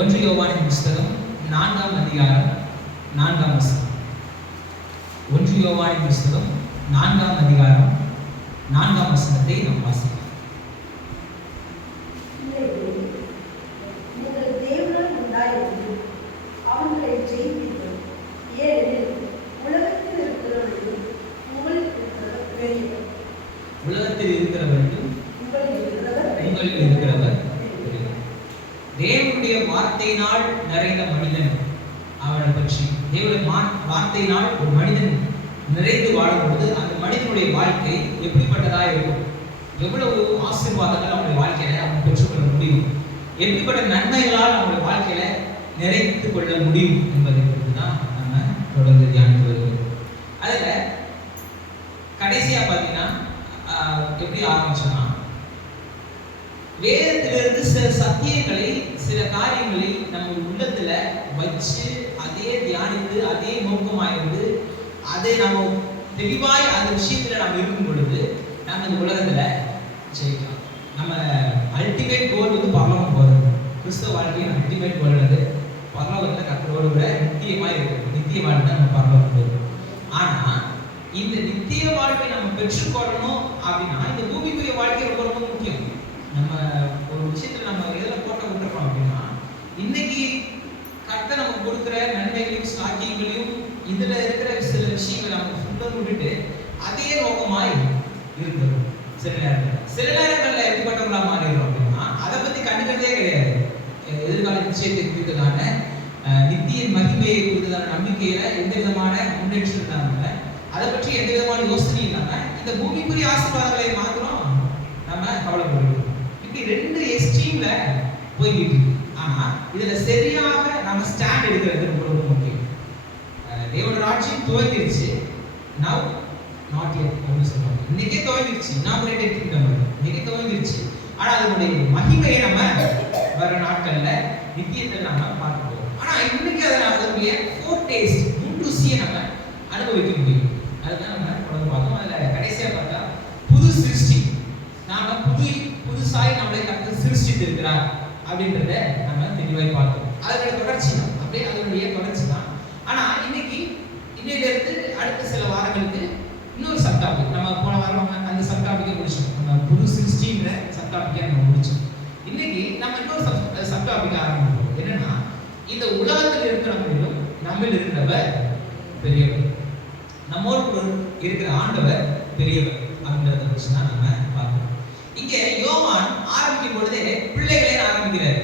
ஒன்று யோவானின் புஸ்தகம் 4ஆம் அதிகாரம் 4ஆம் வசனம். ஒன்று யோவானின் புஸ்தகம் 4ஆம் அதிகாரம் 4ஆம் வசனத்தை நாம் வாசிக்கலாம். உலகத்தில் இருக்கிறவர்களும் உங்களில் இருக்கிறவர் தேவனுடைய வார்த்தையினால் நிறைந்த மனிதன் அவனை பற்றி. தேவனுடைய வார்த்தையினால் ஒரு மனிதன் நிறைந்து வாழும்போது அந்த மனிதனுடைய வாழ்க்கை எப்படிப்பட்டதாக இருக்கும், எவ்வளவு ஆசீர்வாதங்கள் அவனுடைய வாழ்க்கையில அவன் பெற்றுக்கொள்ள முடியும், எப்படிப்பட்ட நன்மைகளால் அவனுடைய வாழ்க்கையில நிறைத்து கொள்ள முடியும் என்பதை குறித்து தான் நம்ம தொடர்ந்து தியானித்து வருகிறோம். அதுல கடைசியா பார்த்தீங்கன்னா எப்படி ஆரம்பிச்சோம்னா, வேதத்திலிருந்து சில சத்தியங்களை சில காரியங்களை நம்ம உள்ளத்துல வச்சு அதே தியானித்து அதே நோக்கமாயிருந்து அதை நம்ம தெளிவாய் அந்த விஷயத்துல நம்ம இருக்கும் பொழுது நம்ம இந்த உலகத்துல ஜெயிக்கலாம். நம்ம அல்டிமேட் கோல் வந்து பரலோகம் போகிறது. கிறிஸ்தவ வாழ்க்கையின் அல்டிமேட் கோல் வந்து பரலோகத்துல கர்த்தரோடு கூட நித்தியமாய் இருக்கிறது. நித்திய வாழ்க்கை நம்ம பரலோகம் போகிறோம். ஆனா இந்த நித்திய வாழ்க்கை நம்ம பெற்றுக்கொள்ளணும் அப்படின்னா இந்த பூமிக்குரிய வாழ்க்கை ரொம்ப ரொம்ப முக்கியம். நம்ம ஒரு விஷயத்துல நம்ம எதில் போட்ட விட்டுறோம் அப்படின்னா, இன்னைக்கு கரெக்டாக நம்ம கொடுக்குற நன்மைகளையும் சாக்கியங்களையும் இதுல இருக்கிற சில விஷயங்களை நம்ம ஃபுல்லாக விட்டுட்டு அதே நோக்கமாய் இருக்கிறோம். சில நேரங்கள்ல எப்படிப்பட்டவங்களா மாறிடுறோம் அப்படின்னா அதை பத்தி கண்டுக்கிறதே கிடையாது. எதிர்கால நிச்சயத்தை குறித்ததான நித்திய மகிமையை குறித்ததான நம்பிக்கையில எந்த விதமான முன்னேற்றம் இல்லாம, அதை பற்றி எந்த விதமான யோசனை இல்லாம இந்த பூமிக்குரிய ஆசீர்வாதங்களை மாத்திரம் நம்ம கவலைப்படுறோம். இப்படி ரெண்டு எக்ஸ்ட்ரீம்ல போய்கிட்டு இருக்கு. ஆனா இதுல சரியாக நம்ம ஸ்டாண்ட் எடுக்கிறது ரொம்ப ரொம்ப முக்கியம். தேவனோட ராஜ்யம் துவங்கிருச்சு, நவ் நாட் yet அப்படின்னு சொல்றாங்க. இன்னைக்கே துவங்கிருச்சு, இனாகுரேட்டட் கிங்டம் இன்னைக்கே துவங்கிருச்சு. ஆனா அதனுடைய மகிமையை நம்ம வர நாட்கள்ல நித்தியத்தில் நம்ம பார்க்க போறோம். ஆனா இன்னைக்கு அதனுடைய ஃபோர் டேஸ்ட் முன்ருசியை நம்ம அனுபவிக்க முடியும். அதுதான் நம்ம தொடர்ந்து பார்த்தோம். அதுல கடைசியா பார்த்தா புது சிருஷ்டி, நாம புதுசாய் நம்மளை கர்த்தர் சிருஷ்டித்து இருக்கிறார் அப்படின்றத நம்ம தெளிவாய் பார்த்தோம். அதனுடைய தொடர்ச்சி தான், அப்படியே அதனுடைய தொடர்ச்சி தான். ஆனா இன்னைக்கு இன்னையிலிருந்து அடுத்த சில வாரங்களுக்கு இன்னொரு சப்டாபிக், நம்ம போன வாரம் அந்த சப்டாபிக்கை முடிச்சோம். நம்ம புது சிருஷ்டின்ற சப்டாபிக்கை நம்ம முடிச்சோம். இன்னைக்கு நம்ம இன்னொரு சப்டாபிக் ஆரம்பிப்போம். என்னன்னா, இந்த உலகத்தில் இருக்கிறவங்களும் நம்மில் இருக்கிறவர் பெரியவர், நம்மோடு இருக்கிற ஆண்டவர் பெரியவர் அப்படின்றத வச்சு தான் நம்ம பார்க்கணும். இங்க யோவான் ஆரம்பிக்கும் பொழுதே பிள்ளைகளே ஆரம்பிக்கிறாரு.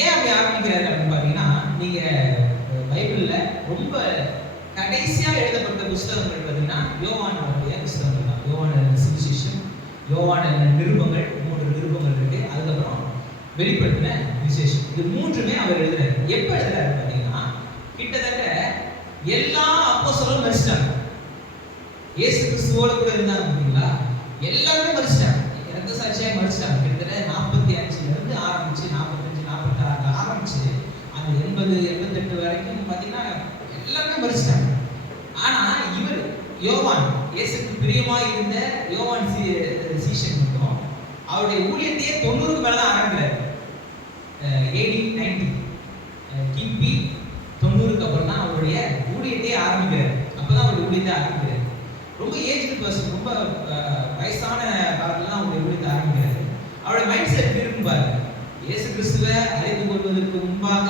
ஏன் அப்படி ஆரம்பிக்கிறாரு அப்படின்னு பார்த்தீங்கன்னா, நீங்க பைபிள்ல ரொம்ப கடைசியா எழுதப்பட்ட புஸ்தகங்கள் பார்த்தீங்கன்னா யோவானுடைய புஸ்தகங்கள் தான். யோவான் எழுதின சுவிசேஷம், யோவான் எழுதின நிருபங்கள், 3 நிருபங்கள் இருக்கு. அதுக்கப்புறம் வெளிப்படுத்தின விசேஷம், இது மூன்றுமே அவர் எழுதுறாரு. எப்ப எழுதுறாரு பார்த்தீங்கன்னா, கிட்டத்தட்ட எல்லா அப்போஸ்தலரும் மரிச்சிட்டாங்க. இயேசு கிறிஸ்துவோட கூட இருந்தாங்க பார்த்தீங்களா, எல்லாருமே மரிச்சிட்டாங்க, இரத்த சாட்சியாக மரிச்சிட்டாங்க. கிட்டத்தட்ட 45ல இருந்து ஆரம்பிச்சு 45, 46 ஆரம்பிச்சு அந்த 80, 88 வரைக்கும் பார்த்தீங்கன்னா எல்லாருமே மரிச்சிட்டாங்க. ஆனா இவர் யோவான், இயேசுக்கு பிரியமா இருந்த யோவான் சீஷன் மட்டும் அவருடைய ஊழியத்தையே 90க்கு மேல தான் ஆரம்பிக்கிறார். AD 90 கிபி 90க்கு அப்புறம் தான் அவருடைய ஊழியத்தையே ஆரம்பிக்கிறார். அப்பதான் அவருடைய ஊழியத்தை ஆரம்பிக்கிறார். ரொம்ப ஏஜ்டு பர்சன், ரொம்ப வயசான காலத்துல தான் அவருடைய ஊழியத்தை ஆரம்பிக்கிறார். அவருடைய மைண்ட் செட் எப்படி இருக்கும் பாருங்க. இயேசு கிறிஸ்துவை அறிந்து கொள்வதற்கு முன்பாக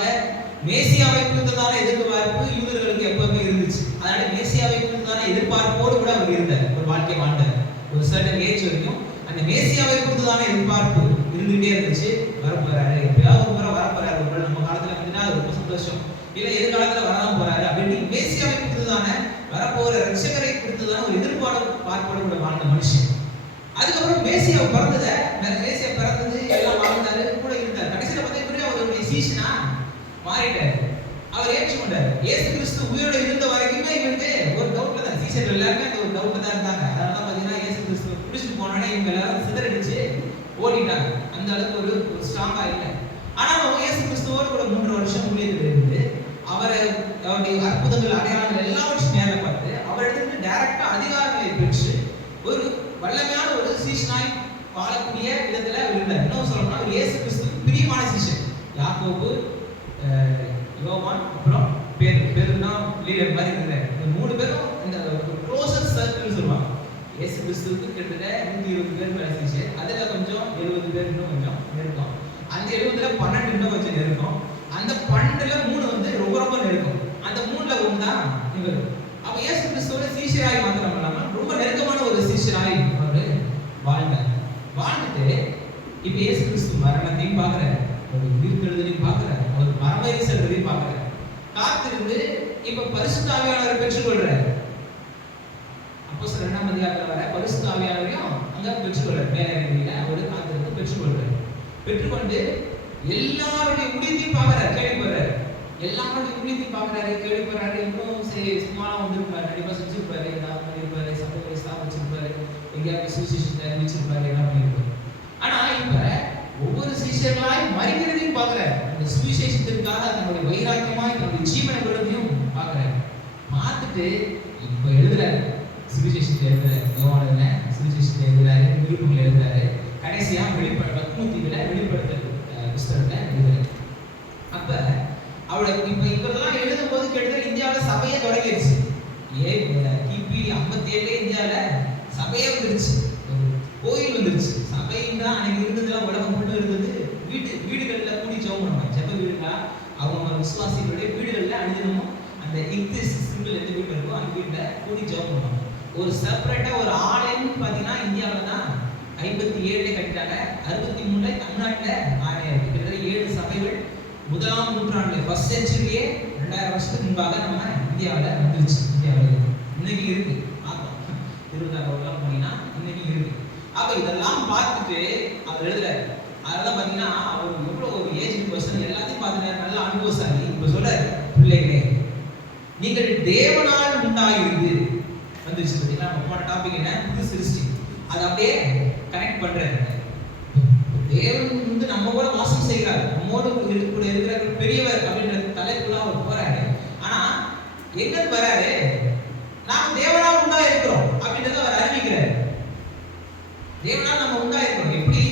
மேசியாவை குறித்ததான எதிர்பார்ப்பு யூதர்களுக்கு எப்பவுமே இருந்துச்சு. அதனால மேசியாவை குறித்ததான எதிர்பார்ப்போடு கூட அவர் இருந்தார், ஒரு வாழ்க்கை வாழ்ந்தார். ஒரு சர்டன் ஏஜ் வரைக்கும் அந்த மேசியாவை குறித்ததான எதிர்பார்ப்பு இருந்துகிட்டே இருந்துச்சு. வரப்போறாரு, எப்பயாவது ஒரு முறை வரப்போறாரு, ஒரு நம்ம காலத்துல வந்துட்டா அது ரொம்ப சந்தோஷம், இல்ல எதிர்காலத்துல வரதான் போறாரு அப்படின்னு மேசியாவை குறித்ததான வரப்போற ரட்சகரை குறித்ததான ஒரு எதிர்பார்ப்போடு கூட வாழ்ந்த மனுஷன். அதுக்கப்புறம் மேசியா பிறந்தது எல்லாம் வாழ்ந்தாரு, கூட இருந்தார். கடைசியில பார்த்தீங்கன்னா அவருடைய சீஷனா மாறிட்டாரு, அவர் ஏற்றுக்கொண்டார். இயேசு கிறிஸ்து உயிரோட இருந்த வரைக்குமே இவருக்கு ஒரு டவுட்ல தான், சீசர்கள் எல்லாருமே அந்த ஒரு டவுட்ல தான் இருந்தாங்க. அதனால தான் பார்த்தீங்கன்னா இயேசு கிறிஸ்து பிடிச்சிட்டு போனோடனே இவங்க எல்லாரும் சிதறடிச்சு ஓடிட்டாங்க. அந்த அளவுக்கு ஒரு ஸ்ட்ராங்கா இல்லை. ஆனா அவங்க இயேசு கிறிஸ்துவோடு கூட 3 வருஷம் ஊழியத்தில் இருந்து அவருடைய அற்புதங்கள், அடையாளங்கள் எல்லாவற்றையும் நேரில் பார்த்து அவரிடத்துல டைரக்டா அதிகாரங்களை பெற்று ஒரு வல்லமையான ஒரு சீஷனாய் வாழக்கூடிய விதத்துல அவர் இருந்தார். இன்னும் சொல்லணும்னா அவர் இயேசு கிறிஸ்து பிரியமான சீஷன். யாக்கோபு, யோவான், அப்புறம் பேதுருனா லீடர் மாதிரி இருந்தார். இந்த 3 பேரும் இந்த க்ளோசர் சர்க்கிள் சொல்லுவாங்க. இயேசு கிறிஸ்துவுக்கு கிட்டத்தட்ட 120 பேர் வேலை செஞ்சு, அதில் கொஞ்சம் 70 பேர் இன்னும் கொஞ்சம் நெருக்கம். அந்த 70ல 12 இன்னும் கொஞ்சம் நெருக்கம். அந்த 12ல 3 வந்து ரொம்ப ரொம்ப நெருக்கம். அந்த 3ல ஒன்று தான் இவர். அப்போ இயேசு கிறிஸ்துவோட சீஷராய் மாத்திரம் இல்லாமல் ரொம்ப நெருக்கமான ஒரு சீஷராய் அவர் வாழ்ந்துட்டு இப்போ இயேசு கிறிஸ்து மரணத்தையும் பார்க்குறாரு, அவர் உயிர்த்தெழுதலையும் பார்க்குறாரு, அவர் மரமேறி செல்வதையும் பார்க்குறாரு. காத்திருந்து இப்போ பரிசுத்த ஆவியானவரை பெற்றுக்கொள்றாரு. அப்போஸ்தலர் 2ஆம் அதிகாரத்தில் வர பரிசுத்த ஆவியானவரையும் அங்கே பெற்றுக்கொள்றாரு. மேலே அவர் காத்திருந்து பெற்றுக்கொள்றாரு. பெற்றுக்கொண்டு எல்லாருடைய ஊழியத்தையும் பார்க்குறாரு, கேள்விப்படுறாரு. எல்லாருடைய ஊழியத்தையும் பார்க்குறாரு, கேள்விப்படுறாரு. இன்னும் சும்மாலாம் வந்திருப்பாரு, கண்டிப்பாக செஞ்சிருப்பாரு, ஏதாவது பண்ணியிருப்பாரு, சபையை ஸ்தாபிச்சிருப்பாரு, எங்கேயாவது சுவிசேஷத்தை அறிவிச்சிருப்பாரு, எல்லாம் பண்ணியிருப்பாரு. ஆனா இப்ப ஒவ்வொரு சீஷர்களாய் மறிக்கிறதையும் பார்க்கிறார். அந்த சுவிசேஷத்திற்காக தன்னுடைய வைராக்கியமாய் தன்னுடைய ஜீவனை விடுறதையும் பார்க்கிறார். பார்த்துட்டு இப்ப எழுதுறாரு, சுவிசேஷத்தை எழுதுறாரு, யோவான்ல சுவிசேஷத்தை எழுதுறாரு, நிருபங்களை எழுதுறாரு, கடைசியா பத்மதீவுல வெளிப்படுத்தல் புஸ்தகத்தை எழுதுறாரு. அப்ப அவளுக்கு இப்ப இவரெல்லாம் எழுதும் போது கிட்டத்தட்ட இந்தியாவில் சபையை தொடங்கிடுச்சு. கிபி 57 இந்தியாவில் சபையே வந்துருச்சு, கோயில் வந்துருச்சு. சபைன்னா அன்னைக்கு இருந்ததுலாம் உலகம் மட்டும் இருந்தது. வீடுகளில் கூடி ஜெபம் பண்ணுவாங்க. ஜெப வீடுகளா அவங்க விசுவாசிகளுடைய வீடுகளில் அனுதினமும் அந்த சிங்கிள் எந்த வீடு இருக்கோ அந்த வீட்டில் கூடி ஜெபம் பண்ணுவாங்க. ஒரு செப்பரேட்டாக ஒரு ஆலயம்னு பார்த்தீங்கன்னா இந்தியாவில் தான் 57 கட்டிட்டாங்க. 63 தமிழ்நாட்டில் ஆலயம் இருக்கு. கிட்டத்தட்ட 7 சபைகள் 1ஆம் நூற்றாண்டுல ஃபர்ஸ்ட் செஞ்சுரியே 2000 வருஷத்துக்கு முன்பாக நம்ம இந்தியாவில் வந்துருச்சு. இந்தியாவில் இன்னைக்கு இருக்கு. பார்ப்போம் 26 போனீங்கன்னா இன்னைக்கு இருக்கு. அப்ப இதெல்லாம் பார்த்துட்டு அவர் எழுதுறாரு. அதெல்லாம் பார்த்தீங்கன்னா அவர் எவ்வளோ ஒரு ஏஜ் பர்சன், எல்லாத்தையும் பார்த்துட்டு நல்ல அனுபவசாலி. இப்போ சொல்றாரு, பிள்ளைகளே நீங்கள் தேவனால் உண்டாயிருந்து வந்துருச்சு. பார்த்தீங்கன்னா போன டாபிக் என்ன, புது சிருஷ்டி. அதை அப்படியே கனெக்ட் பண்றாரு. தேவன் வந்து நம்ம கூட வாசம் செய்கிறார், நம்மோடு கூட இருக்கிற பெரியவர் அப்படின்ற தலைப்புல அவர் போறாரு. ஆனா எங்க வராரு, நாம் தேவனால் உண்டா இருக்கிறோம் அப்படின்றத அவர் அறிவிக்கிறார். தேவனால் நம்ம உண்டாயிருக்கிறோம். எப்படி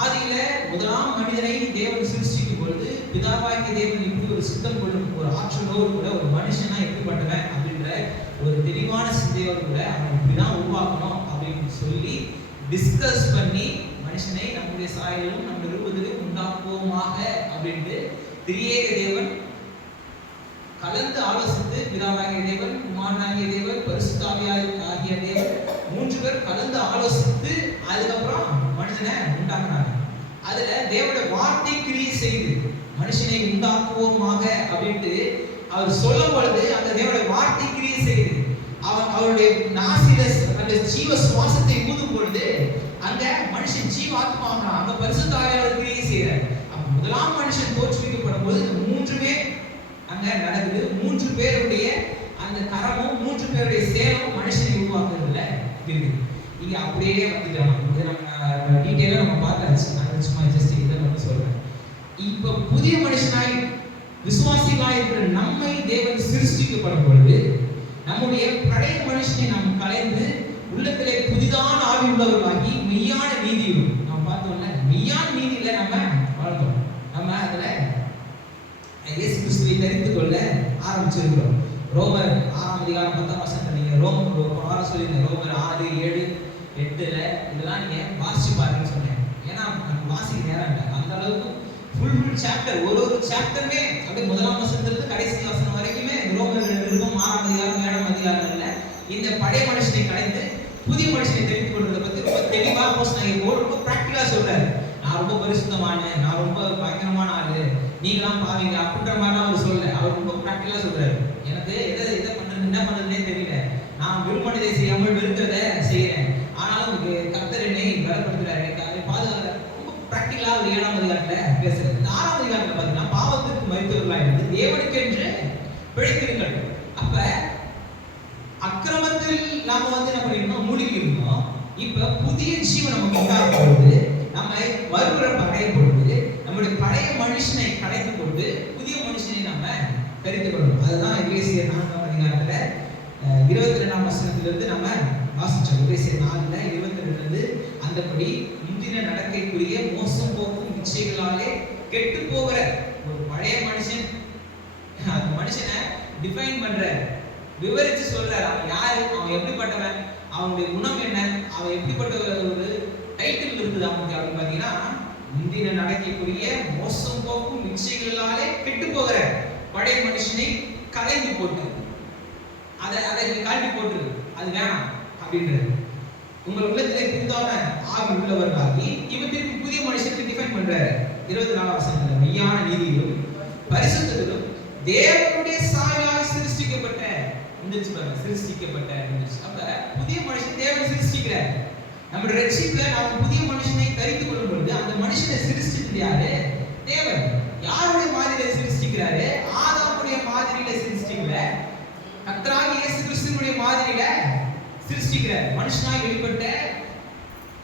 ஆதியில முதலாம் மனிதனை தேவன் சிருஷ்டிக்கும் பொழுது பிதாவாகிய தேவன் இப்படி ஒரு சித்தம் கொள்ளும் ஒரு ஆற்றலோடு கூட ஒரு மனுஷனா எப்படிப்பட்டவன் அப்படின்ற ஒரு தெளிவான சிந்தையோடு கூட அவன் இப்படிதான் உருவாக்கணும் அப்படின்னு சொல்லி டிஸ்கஸ் பண்ணி மனுஷனை நம்முடைய சாயலும் நம்முடைய ரூபத்திலும் உண்டாக்குவோமாக அப்படின்ட்டு திரியேக தேவன் கலந்து ஆலோசித்து, பிதாவாகிய தேவன், குமாரனாகிய தேவன், பரிசுத்த ஆவியாகிய தேவன் 3 பேர் கலந்து ஆலோசித்து அதுக்கப்புறம் மனுஷனை உண்டாக்குனாங்க. அதுல தேவனுடைய வார்த்தை கிரியை செய்து மனுஷனை உண்டாக்குவோமாக அப்படின்ட்டு அவர் சொல்லும் பொழுது அந்த தேவனுடைய வார்த்தை கிரியை செய்து அவருடைய நாசில அந்த ஜீவ சுவாசத்தை ஊதும் பொழுது அங்க மனுஷன் ஜீவாத்மாக அங்க பரிசுத்த ஆவியானவர் கிரியை செய்கிறார். அப்ப முதலாம் மனுஷன் தோற்றுவிக்கப்படும் போது 3 பேர் அங்க நடக்குது. 3 பேருடைய அந்த கரமும் 3 பேருடைய சேலமும் மனுஷனை உருவாக்குறதுல இருக்குது. இங்க அப்படியே வந்துட்டோம். இது நம்ம டீடைலா நம்ம பார்த்தாச்சு. நான் சும்மா ஜஸ்ட் இதை மட்டும் சொல்றேன். இப்ப புதிய மனுஷனாய் விசுவாசிகளாய் இருக்கிற நம்மை தேவன் சிருஷ்டிக்கப்படும் பொழுது நம்முடைய பழைய மனுஷனை நாம் கலைந்து உள்ளத்திலே புதிதான ஆவி உள்ளவர்களாகி மெய்யான நீதியும் நாம் பார்த்தோம்ல, மெய்யான நீதியில நம்ம வாழ்ந்தோம். நம்ம அதுல இயேசு கிறிஸ்துவை தெரிந்து கொள்ள ஆரம்பிச்சிருக்கிறோம். ரோமர் 6ஆம் அதிகாரம் 10ஆம் வசனம் நீங்க ரோமர் சொல்லியிருந்தேன். ரோமர் 6, 7, 8ல இதெல்லாம் நீங்க வாசிச்சு பாருங்கன்னு சொன்னேன். ஏன்னா வாசிக்க நேரம் இல்லை. அந்த அளவுக்கு ஃபுல் சாப்டர், ஒரு சாப்டருமே அப்படியே 1ஆம் வசனத்திலிருந்து கடைசி வசனம் வரைக்குமே ரோமர் 6ஆம் அதிகாரம் 7ஆம் அதிகாரங்கள்ல இந்த பழைய மனுஷனை கலைந்து புதிய மனுஷனை தெரிந்து கொள்றதை பத்தி ரொம்ப தெளிவா ரொம்ப பிராக்டிகலா சொல்றாரு. நான் ரொம்ப பரிசுத்தமான, நான் ரொம்ப பயங்கரமான ஆளு, நீங்களாம் பாவீங்க அப்படின்ற மாதிரிலாம் அவர் சொல்லல. அவர் ரொம்ப பிராக்டிகலா சொல்றாரு. எனக்கு எதை பண்றது என்ன பண்றதுன்னே தெரியல, நான் விரும்பினதை செய்யாமல் வெறுக்கிறத செய்யறேன், ஆனாலும் கர்த்தர் என்னை பலப்படுத்துறாரு, அதை பாதுகாக்கிறார். ரொம்ப பிராக்டிகலா ஒரு 7ஆம் அதிகாரத்துல பேசுறது. 6ஆம் அதிகாரத்துல பாத்தீங்கன்னா பாவத்திற்கு மரித்தவர்களா இருந்து தேவனுக்கென்று பிழைத்திருங்கள். அப்ப அக்கிரமத்தில் நாம என்ன பண்ணிருந்தோம், மூழ்கி இருந்தோம். இப்ப புதிய ஜீவன் நமக்கு உண்டாகும் பொழுது நம்ம மறுபிறப்பு அடையும் பொழுது நம்முடைய பழைய மனுஷனை கலைந்து கொண்டு புதிய மனுஷனை நம்ம தெரிந்து கொள்ளணும். அதுதான் எபேசியர் 4ஆம் அதிகாரத்துல 22ஆம் வசனத்திலிருந்து நம்ம வாசிச்சோம். எபேசியர் 4:22 அந்தபடி முந்தின நடக்கைக்குரிய மோசம் போக்கும் இச்சைகளாலே கெட்டு போகிற ஒரு பழைய மனுஷன் அந்த மனுஷனை டிஃபைன் பண்றாரு, விவரிச்சு சொல்றாரு. அவன் யாரு, அவன் எப்படிப்பட்டவன், அவனுடைய குணம் என்ன, அவன் எப்படிப்பட்ட ஒரு டைட்டில் இருக்குது அவனுக்கு அப்படின்னு பாத்தீங்கன்னா, முந்தின நடக்கக்கூடிய மோசம் போக்கும் இச்சைகளாலே கெட்டு போகிற பழைய மனுஷனை கலைந்து போட்டு அதை காட்டி போட்டு அது வேணாம் அப்படின்றது. உங்கள் உள்ளத்திலே புதிதான ஆவி உள்ளவர்களாகி இவற்றிற்கு புதிய மனுஷனுக்கு டிஃபைன் பண்றாரு. 24 வசனத்துல மெய்யான நீதியிலும் பரிசுத்தத்திலும் தேவனுடைய சாயலால் சிருஷ்டிக்கப்பட்ட சிருஷ்டிக்கப்பட்ட. அப்ப புதிய மனுஷன் தேவன் சிருஷ்டிக்கிறார். நம்ம ரட்சிப்புல நாம் புதிய மனுஷனை தரித்துக் கொள்ளும் பொழுது அந்த மனுஷனை சிருஷ்டித்தது யாரு? தேவன். யாருடைய மாதிரியில சிருஷ்டிக்கிறாரு? ஆதாமுடைய மாதிரியில சிருஷ்டிக்கல, கர்த்தராகிய இயேசு கிறிஸ்துவினுடைய மாதிரியில சிருஷ்டிக்கிறார். மனுஷனாய் வெளிப்பட்ட